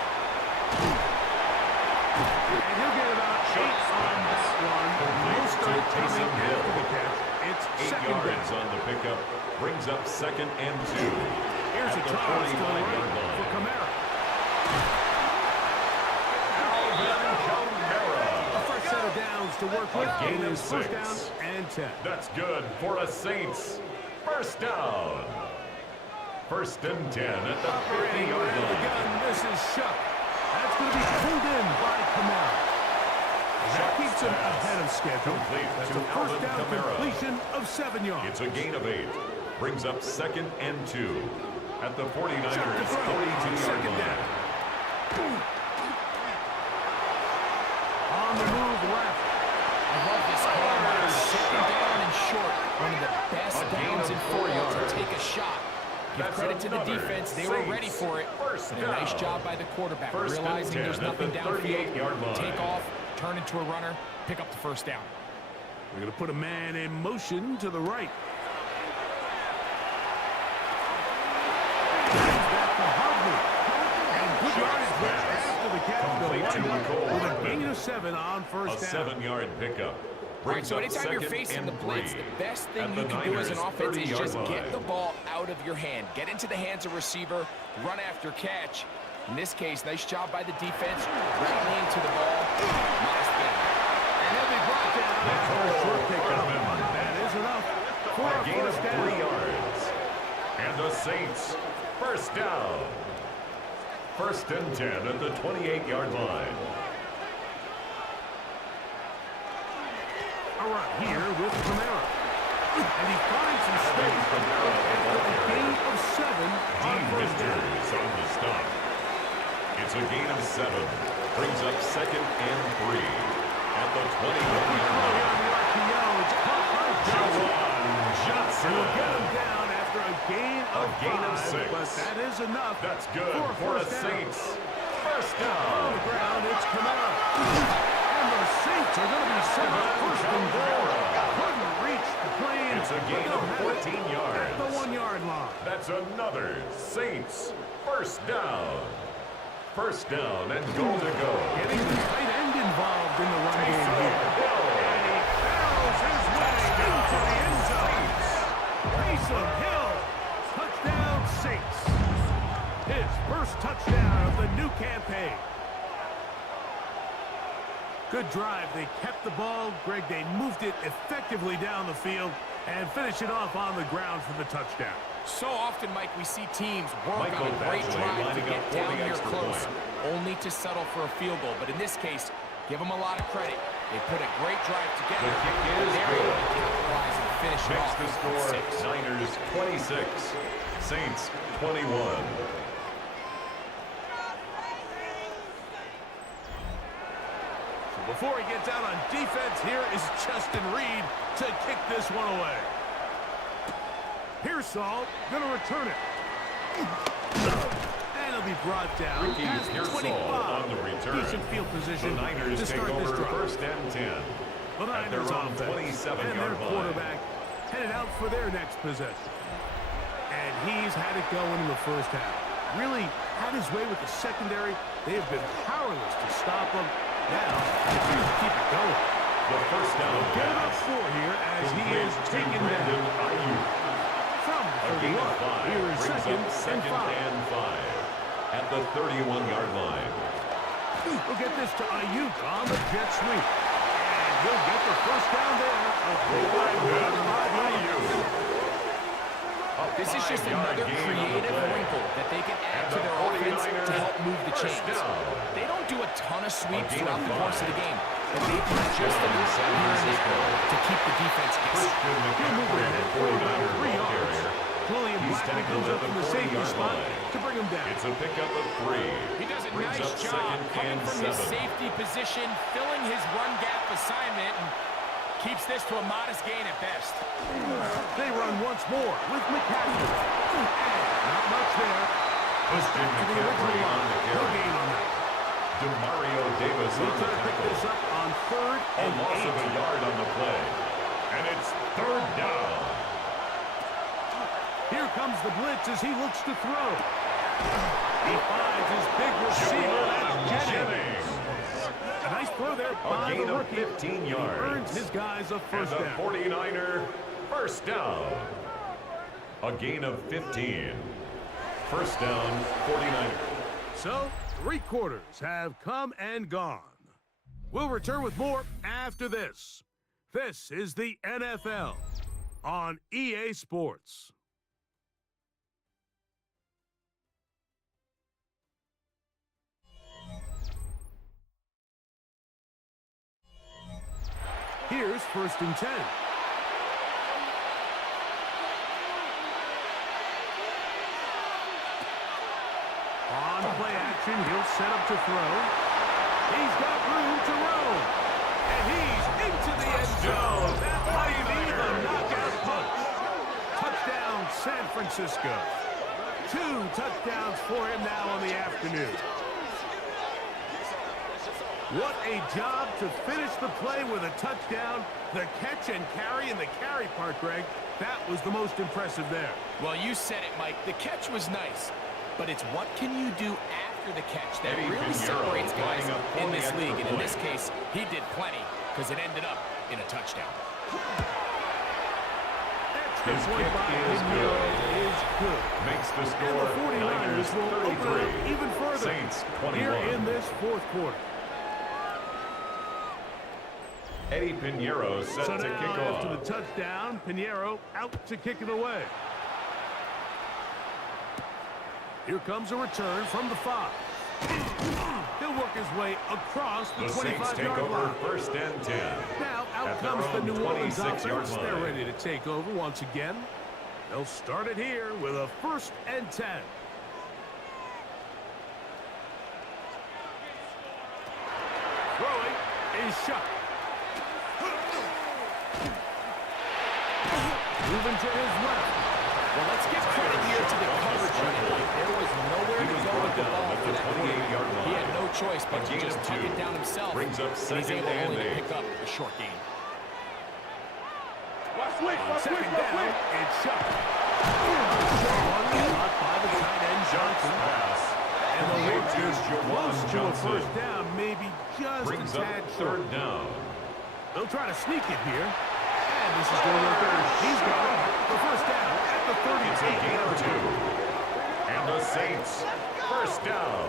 And he'll get about 8 on that one. Most of it coming after the catch. It's 8 second yards down. on the pickup. Brings up second and 2. Here's at a the toss to the 45-yard right for line. Kamara. A fresh set of downs to work with. gain It of is first 6. down and 10. That's good for a Saints. First down. First and 10 at the Operating 50-yard around the line. gun, this is Shuck. That's going to be pulled in by Kamara. That keeps him ahead of schedule. Complete That's to a first Alvin down Kamara. completion of 7 yards. It's a gain of 8. Brings up second and 2 at the 49ers' Chuck to throw on 42-yard second line. down. On the move left. I love this call. Second down and short. One of the best downs in 4 yards to take a shot. Give That's credit to the another defense. They were ready Saints for it. first And a nice down. job by the quarterback. First and Realizing 10 there's at nothing the downfield. 38-yard line. Take off, turn into a runner, pick up the first down. We're going to put a man in motion to the right. Back to Hartley. And good yardage there after the catch. Complete to They'll wind Nicole. up with a gain of 7 on A first down. 7-yard pickup. All right, Brings so up anytime you're second facing and the blitz, 3 the best thing at you the can do as an Niners' offense is 30-yard just get line. the ball out of your hand. Get into the hands of receiver, run after catch. In this case, nice job by the defense, rallying to the ball. Nice game. And he'll be brought down after a short pickup. That is enough for A a gain of first 3 down. yards. And the Saints, first down. First and 10 at the 28-yard line. All right, here with Kamara. And he finds some space after a gain of 7 on Dean first down. Winters on the stop. It's a gain of 7. Brings up second and 3 at the 21-yard line. On the RPO, it's caught by Johnson. Johnson. Will get him down after a gain of 5, 6. but that is enough. That's good for a for the first down. Saints. First On down. the ground, it's Kamara. And the Saints are going to be set up first and goal. Couldn't reach the plane. It's a gain of 14 yards. At the 1-yard line. That's another Saints first down. First down and goal to go. Getting the tight end involved in the run game here. Hill. And he barrels his way into the end zone. Taysom Hill. Touchdown Saints. His first touchdown of the new campaign. Good drive. They kept the ball. Greg, they moved it effectively down the field and finished it off on the ground for the touchdown. So often, Mike, we see teams work Michael on a great Badgley drive to lining get up for down the here extra close, point. only to settle for a field goal. But in this case, give them a lot of credit. They put a great drive together. The kick and is they're able to capitalize and finish it Makes off. the score 6. Niners 26, Saints 21. Before he gets out on defense, here is Justin Reed to kick this one away. Pearsall going to return it. And it'll be brought down. Ricky Past Pearsall 25. on the return. Decent field The position Niners to take start this over drive. first and 10 The at their Niners own offense 27-yard and their line. quarterback headed out for their next possession. And he's had it going in the first half. Really had his way with the secondary. They have been powerless to stop him. Now, they need to keep it going. The first down Get up pass. 4 here as he is taken Brandon down Ayuk. from A the gain of 31. 5 Here is brings second up second and 5. and 5 at the 31-yard line. We'll get this to Ayuk on the jet sweep. And he'll get the first down there. A big line run by Ayuk. This is just 5-yard another gain on the creative play. wrinkle that they can add And to the their offense 49ers to help move the first chains. down. They don't do a ton of sweeps A gain throughout of the course of 5. the game, but they do just enough San here and Francisco. there to keep the defense guessing. Christian McCaffrey, the 49er ball carrier. William He's Blackman tackled comes at up the from the safety 40-yard spot line. to bring him down. It's a pickup of 3. He does a Brings nice up job second coming and from his 7. safety position, filling his run gap assignment, and keeps this to a modest gain at best. They run once more with McCaffrey. Not much there. Christian To the McCaffrey original on line. the No carry. gain on that. DeMario Davis We'll on try the to pick tackle. this up on 3rd A and loss 8. of a yard on the play. And it's 3rd down. Here comes the blitz as he looks to throw. He finds his big receiver, that's Jennings. A nice throw there by gain the of rookie. 15 He yards. earns his guys a And first the down. 49er, first down. A gain of 15. First down, 49er. So, 3 quarters have come and gone. We'll return with more after this. This is the NFL on EA Sports. Here's 1st and 10. On play action, he'll set up to throw. He's got room to roam. And he's into the end zone. That might be the knockout punch. Touchdown, San Francisco. 2 touchdowns for him now on the afternoon. What a job to finish the play with a touchdown. The catch and carry, and the carry part, Greg, that was the most impressive there. Well, you said it, Mike. The catch was nice, but it's what can you do after the catch that really separates guys in this league. And in this case, he did plenty because it ended up in a touchdown. Extra His point kick by is Pinheiro good. is good. Makes the And score the 49ers Niners will open it up 33. even further Saints 21. here in this 4th quarter. Eddie Pinheiro set So to now, kick after the off. touchdown, Pinheiro out to kick it away. Here comes a return from the 5. He'll work his way across the The Saints take 25-yard over line. 1st and 10. Now out At their comes the own New Orleans 26-yard offense. They're line. ready to take over once again. They'll start it here with a 1st and 10. Throwing is shot. Moving to his left. Well, let's give credit here to the coverage unit. There was nowhere to go with the ball for that quarterback. 28-yard line. He had no choice but A to gain just of tuck 2. it down himself. Brings up and he's second able and only to 8. pick up a short gain. On 2nd down, it's shot. Shot by the tight end Johnson. Pass. And the Complete work to is Jawan close to a Johnson. 1st down, maybe just Brings a up tad short. 3rd down. They'll try to sneak it here. And this is going to work out. He's got it. The 1st down at the It's a gain of 2. 38. And the Saints, 1st down.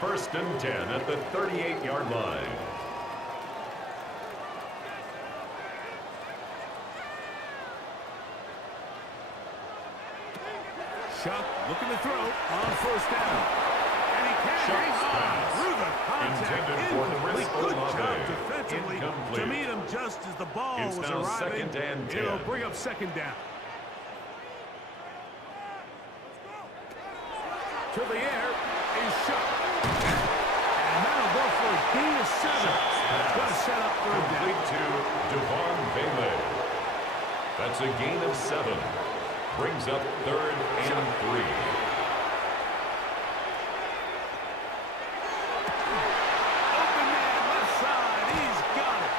1st and 10 at the 38-yard line. Shuck looking to throw on 1st down. And he carries Shuck's pass. through the contact. Intended for Chris Incomplete. Good job Olave. defensively to Incomplete. meet him just as the ball It's was now arriving. 2nd and 10. It'll bring up 2nd down. To the air is Shuck. And that'll go for a gain of 7. It's going to set up 3rd down. Complete to Devon Bailey. That's a gain of 7. Brings up 3rd and 3. Open man, left side. He's got it.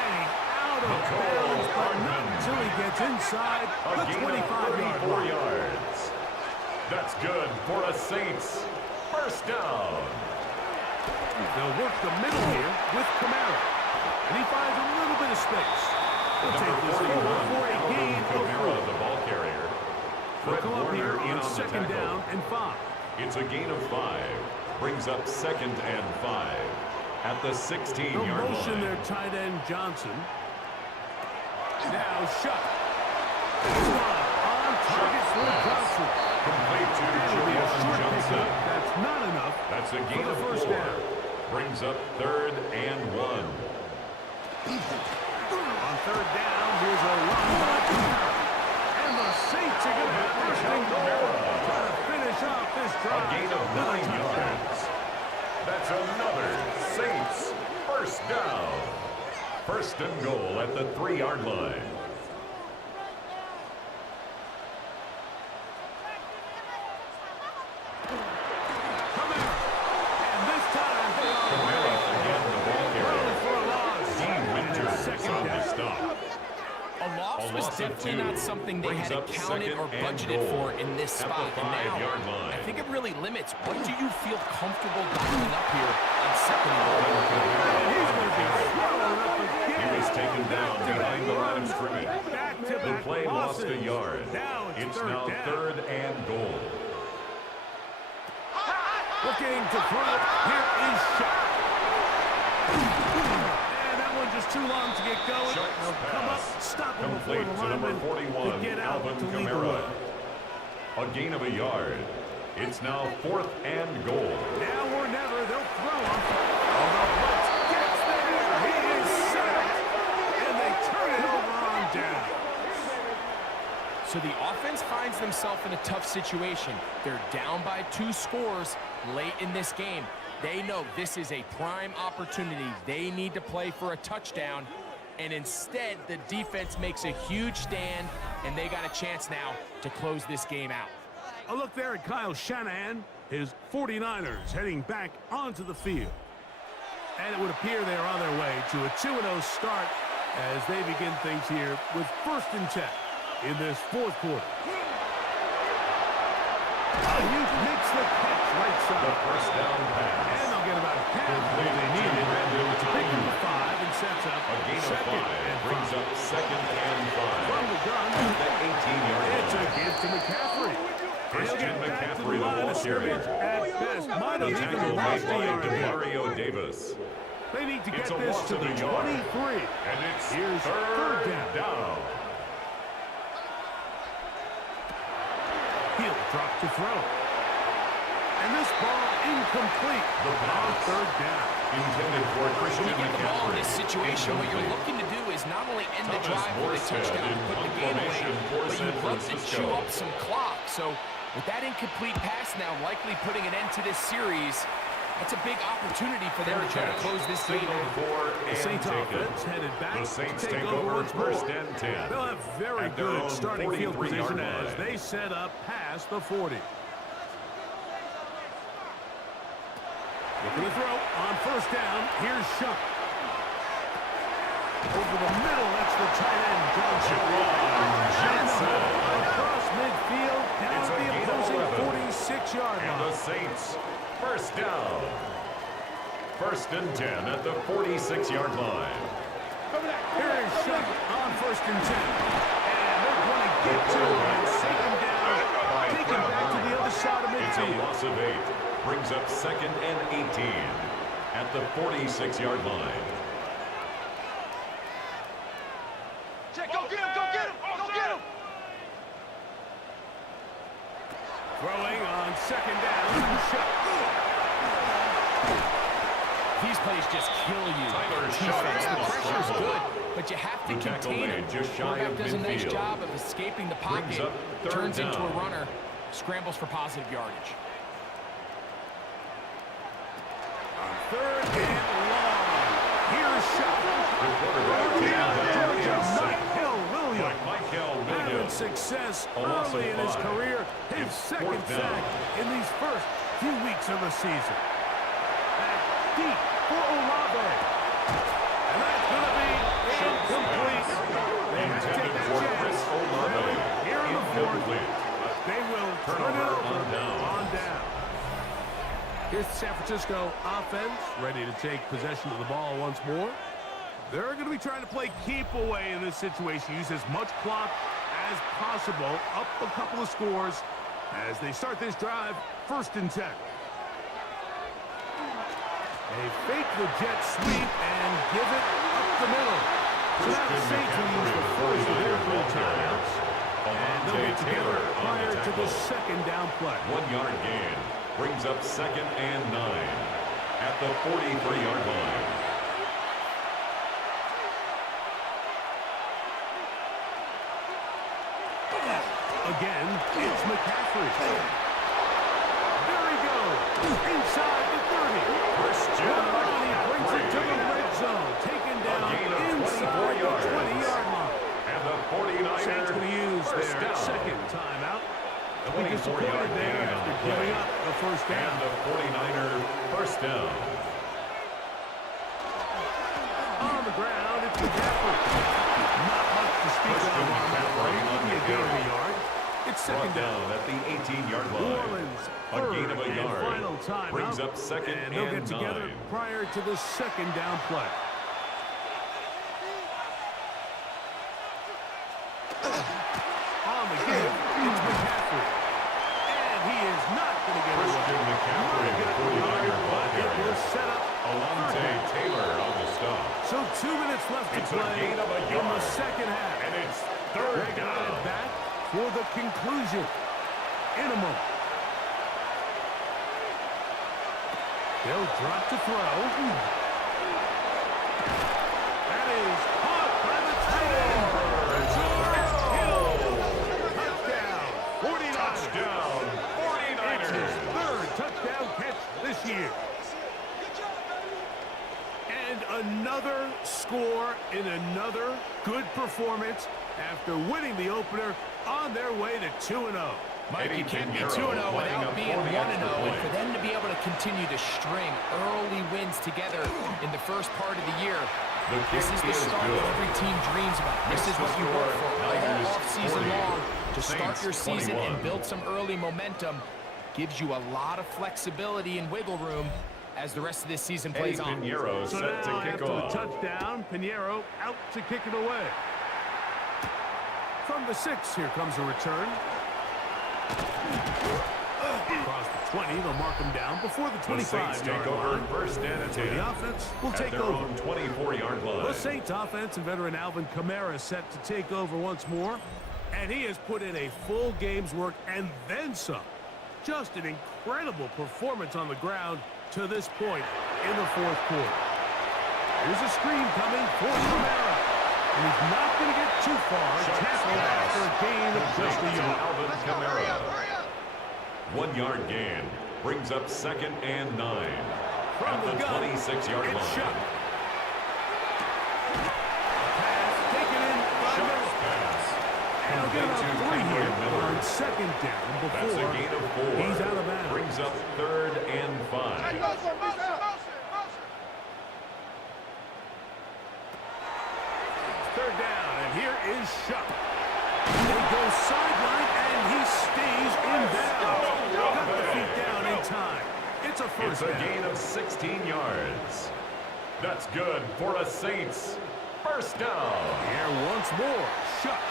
And he's out of bounds, but not until he gets inside A the gain of 25-yard 34 line. yards. That's good for the Saints. 1st down. They'll work the middle here with Kamara. And he finds a little bit of space. He'll take Number this 41, forward for a Alvin gain of Kamara, 4. the ball carrier. They'll Fred come up here Warner in on on the 2nd tackle. down and 5. It's a gain of 5. Brings up 2nd and 5 at the They'll 16-yard motion line. their tight end Johnson. Now Shuck. This one on target for Johnson. Complete to That'll be a Jawan short Johnson. pickup. That's not enough. That's a gain the of first 4. down. Brings up 3rd and 1. On 3rd down, here's a run by Kamara. And the Saints are going to have first and goal. Try to finish off this A drive. gain of with a 9 touchdown. yards. That's another Saints 1st down. 1st and goal at the 3-yard line. Kamara. And this This was definitely not something they had accounted or budgeted for in this spot. And now, I think it really limits what do you feel comfortable dialing up here on second and goal. He's going to be swallowed up again. He was taken down behind the line of scrimmage. The play lost a yard. Now It's now down. 3rd and goal. Looking to throw. Here is shot. And that one just too long to get going. Sharp's Now come up, pass. stop him before Complete the to number lineman 41, to get out Alvin to lead the Kamara. way. A gain of a yard. It's now 4th and goal. Now or never, they'll throw him. Although Blitz gets there. He is sacked. And they turn it over on down. So the offense finds themselves in a tough situation. They're down by 2 scores late in this game. They know this is a prime opportunity. They need to play for a touchdown. And instead, the defense makes a huge stand, and they got a chance now to close this game out. A look there at Kyle Shanahan, his 49ers heading back onto the field. And it would appear they're on their way to a 2-0 start as they begin things here with 1st and 10 in this 4th quarter. Ayuk makes the catch right The side. first down pass. And they'll get about half what they needed to pick up the 5 and sets up A gain of 2nd 5 and brings 5. up 2nd and 5. From the gun, At the 18-yard it's a line. give to McCaffrey. Christian He'll get back to the McCaffrey, the line ball of scrimmage carrier. at best. Might The have tackle even made lost a by yard here. Demario Davis. They need to It's get a this loss to of the a yard. 23. And it's Here's 3rd down. down. He'll drop to throw. And this ball incomplete. The On pass 3rd down. intended for Christian When you get the ball in McCaffrey. this situation, what you're Incomplete. looking to do is not only end the Thomas drive with a Morstead touchdown in and put the punt game away, formation for but San you'd love to Francisco. chew up some clock. So with that incomplete pass now likely putting an end to this series, that's a big opportunity for them to try to close this game Signaled out. for The and Saints taken. offense headed back The Saints to take take over over once more. 1st and 10. They'll have very At their good own starting field 43-yard position as line. they set up past the 40. Looking to throw on 1st down. Here's Shuck. Over the middle, that's the tight end, Johnson. Johnson. Across midfield, down It's at a the gain of opposing 11. 46-yard And the line. Saints, 1st down. 1st and 10 at the 46-yard line. Here is Shuck on 1st and 10. And they're going to get to him and take him down. Take him back to the other side of It's a midfield. loss of 8. Brings up 2nd and 18 at the 46-yard line. Go get him! Go get him! Go get him! Throwing on 2nd down. Shuck. These plays just kill you. Tyler Defense, Shuck the pressure's scramble. good, but you have to The tackle contain made him. just shy Quarterback of does a nice midfield. job of escaping the Brings pocket, up 3rd turns into a down. runner, scrambles for positive yardage. On 3rd and long. Here's Shuck. The quarterback taken down in Michael Williams. Michael Having Williams. success A loss early of in his 5. career. His It's 2nd 4th down. sack in these first few weeks of the season. Back deep for Olave. And that's going to be incomplete. They have to take Intended that for chance. Chris Olave. Here in the 4th. Incomplete. They will turn it Turnover over on downs. on down. Here's the San Francisco offense ready to take possession of the ball once more. They're going to be trying to play keep away in this situation. Use as much clock as possible. Up a couple of scores as they start this drive. 1st and 10. They fake the jet sweep and give it up the middle. So now the Saints will use the first of their 3 timeouts. And they'll get together prior to the 2nd down play. 1-yard gain brings up 2nd and 9 at the 43-yard line. Again, it's McCaffrey. There he goes. Inside the 30. Christian He brings it to the McCaffrey. red zone. Taken down gain of 24 inside the yards. 20-yard line. And the 49ers Saints going to use first their down. 2nd timeout. They'll be 24-yard disappointed there gain on after the giving play. up the 1st And down. the 49er first down. On the ground, it's McCaffrey. Not much to speak of on down at the 18-yard line. New Orleans, A gain of a yard. final time Brings up second and and they'll get together 9. prior to the second down play. On the give, it's McCaffrey. And he is not going to get away. Christian McCaffrey, 49-yard line It area. was set up. Alontae Taylor on the stop. So 2 minutes left to It's a play gain of a in the yard. second half. And it's They're third going to down. head back for the conclusion in a moment. They'll drop to throw. That is caught by the tight end. George Hill. Touchdown. 49ers. It's his third touchdown catch this year. And another score in another good performance after winning the opener on their way to 2-0. Mike, you can't be 2-0 Pinheiro lining without up being for 1-0, the extra and point. for them to be able to continue to string early wins together in the first part of the year, The this kick is the is start good. that every team dreams about. This is what you work for all Niners off-season 40, long to start Saints your season 21. and build some early momentum. Gives you a lot of flexibility and wiggle room as the rest of this season plays on. Pinheiro So set to now, kick after off. the touchdown, Pinheiro out to kick it away. From the 6, here comes a return. Across the 20, they'll mark him down before the The Saints 25-yard take over line. first and That's where 10 the offense will at take their over. own 24-yard line. The Saints offense and veteran Alvin Kamara set to take over once more. And he has put in a full game's work and then some. Just an incredible performance on the ground to this point in the fourth quarter. Here's a screen coming for Kamara. And he's not going to get too far. Tackled after a gain of just a yard. Alvin Kamara. 1 yard gain. Brings up second and 9. From At the the gun, 26-yard it's line. Shuck. Pass taken in by Shuck's Miller. pass. And he'll get about Complete 3 to here Miller. on second down That's a before gain of 4. he's out of bounds. Brings up third and 5. Third down, and here is Shuck. They go sideline, and he stays in bounds. Got the feet down in time. It's a It's first a down. gain of 16 yards. That's good for the Saints. First down. Here once more, Shuck.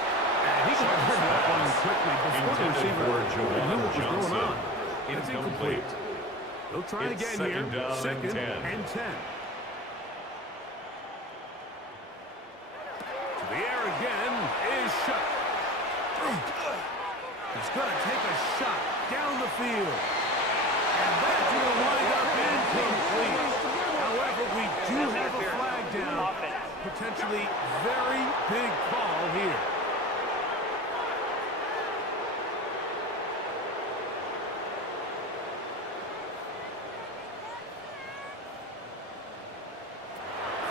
And he got rid of that one quickly before the Intended receiver for knew what was going Joanna on. Johnson. That's Incomplete. They'll try It's again second here. down and Second 10. and 10. To the air again is Shuck. He's going to take a shot down the field. And that's going to wind up incomplete. However, we do have a flag down. Potentially very big call here.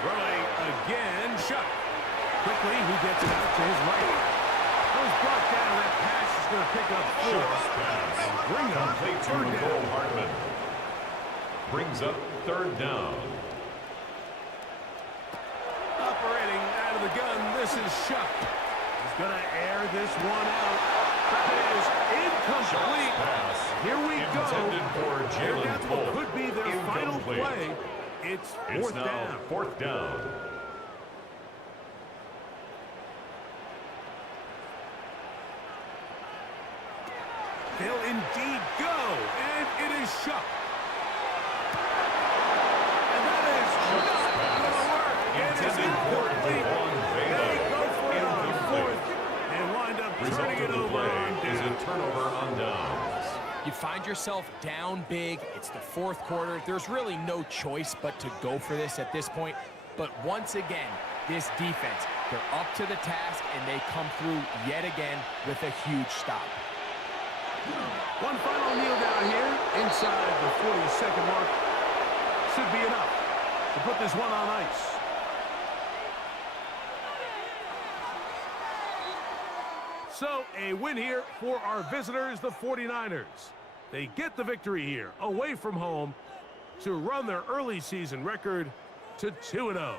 Throwing again, Shuck. Quickly, he gets it out to his right. Goes brought down. That pass is going to pick up 4. Shuck's pass. Bring up Complete to third Nicole down. Hartman. Brings up third down. Operating out of the gun, this is Shuck. He's going to air this one out. That is incomplete. Pass. Here we Intended go. for They're Jalen down to what Polk. could be their final Incomplete. play. It's It's fourth now down. fourth down. They'll indeed go, and it is Shuck. And that is not going to work. It is Intended for incomplete. Devon Vela. They go for it on Incomplete. fourth and wind up Result turning of it the over play on is down. a turnover on downs. You find yourself down big. It's the fourth quarter. There's really no choice but to go for this at this point. But once again, this defense, they're up to the task, and they come through yet again with a huge stop. One final kneel down here inside the 40-second mark. Should be enough to put this one on ice. So a win here for our visitors, the 49ers. They get the victory here away from home to run their early season record to 2-0.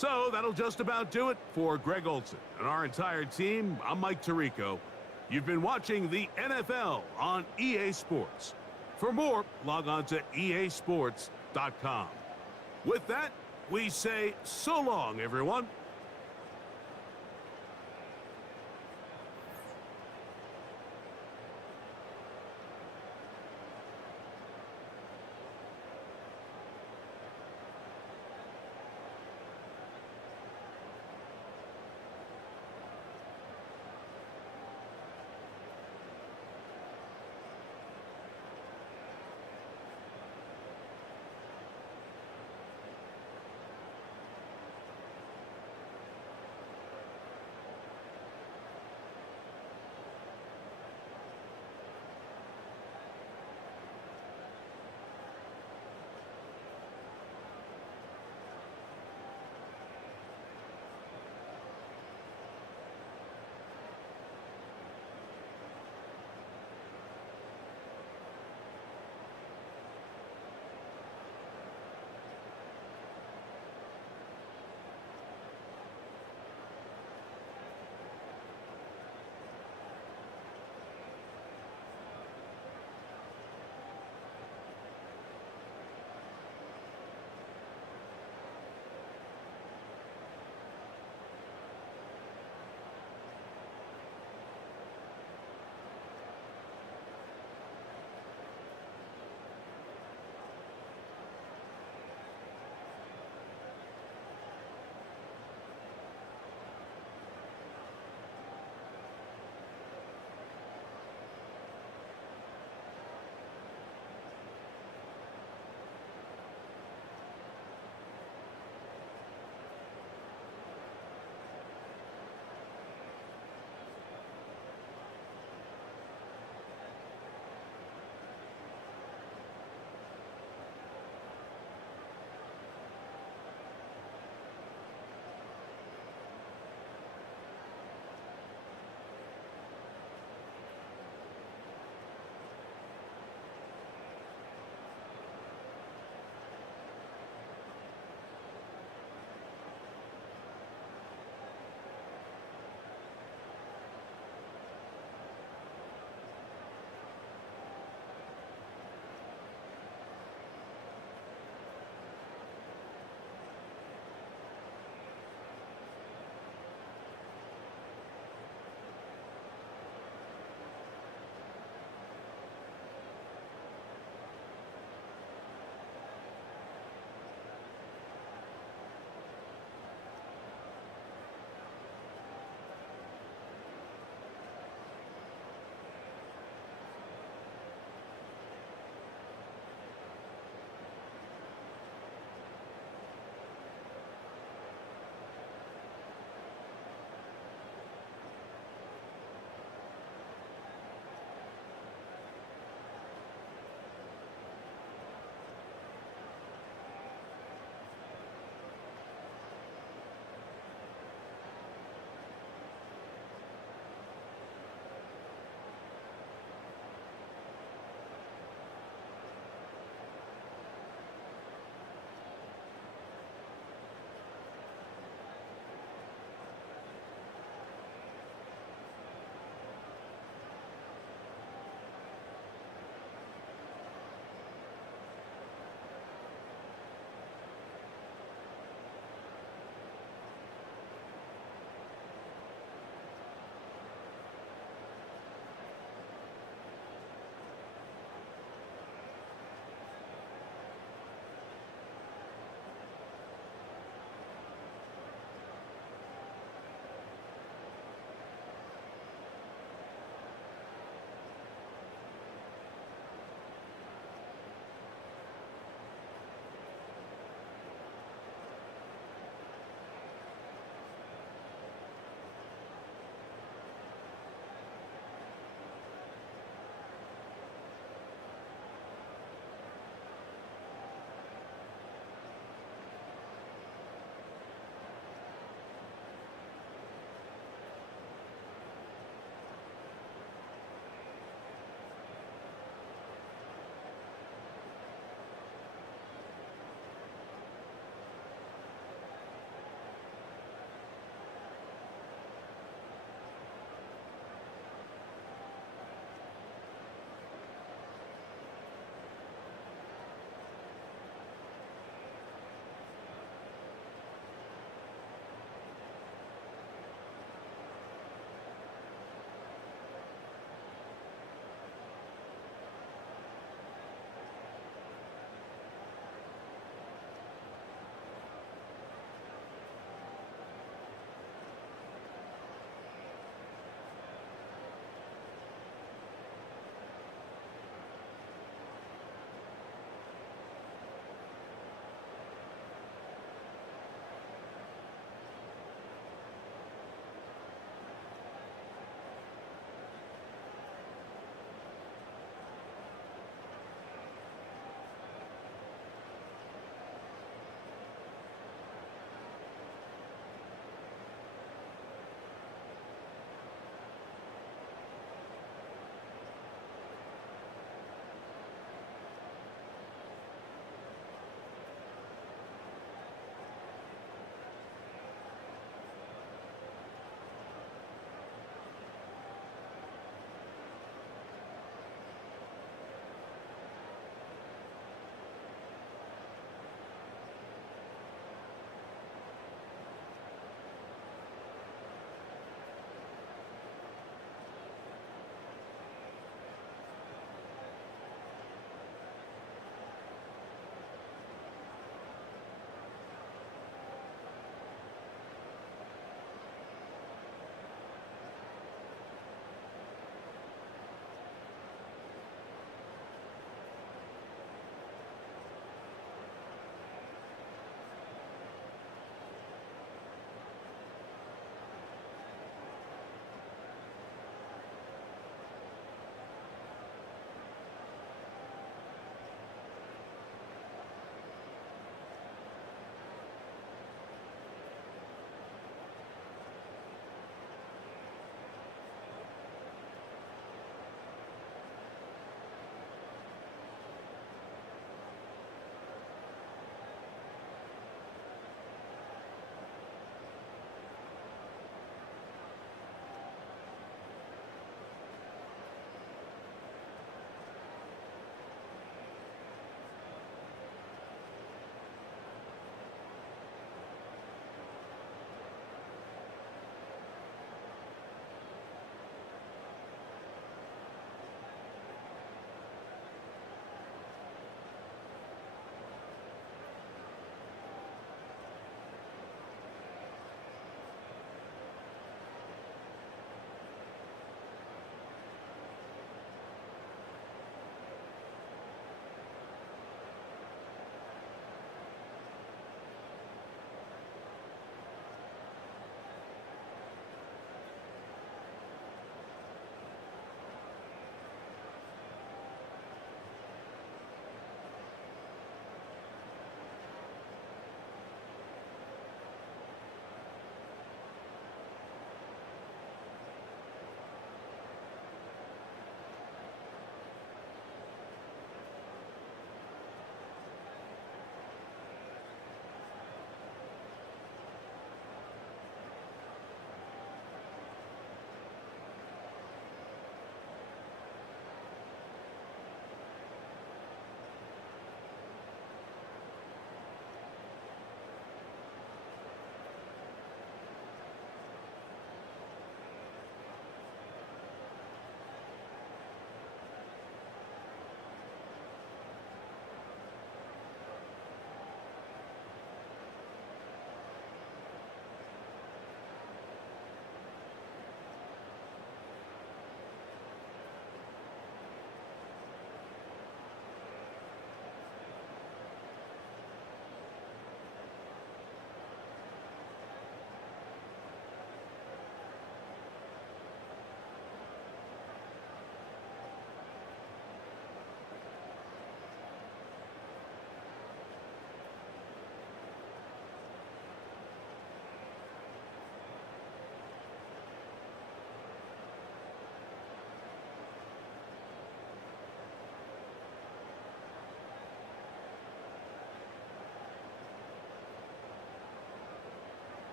So that'll just about do it for Greg Olson and our entire team. I'm Mike Tirico. You've been watching the NFL on EA Sports. For more, log on to easports.com. With that, we say so long, everyone.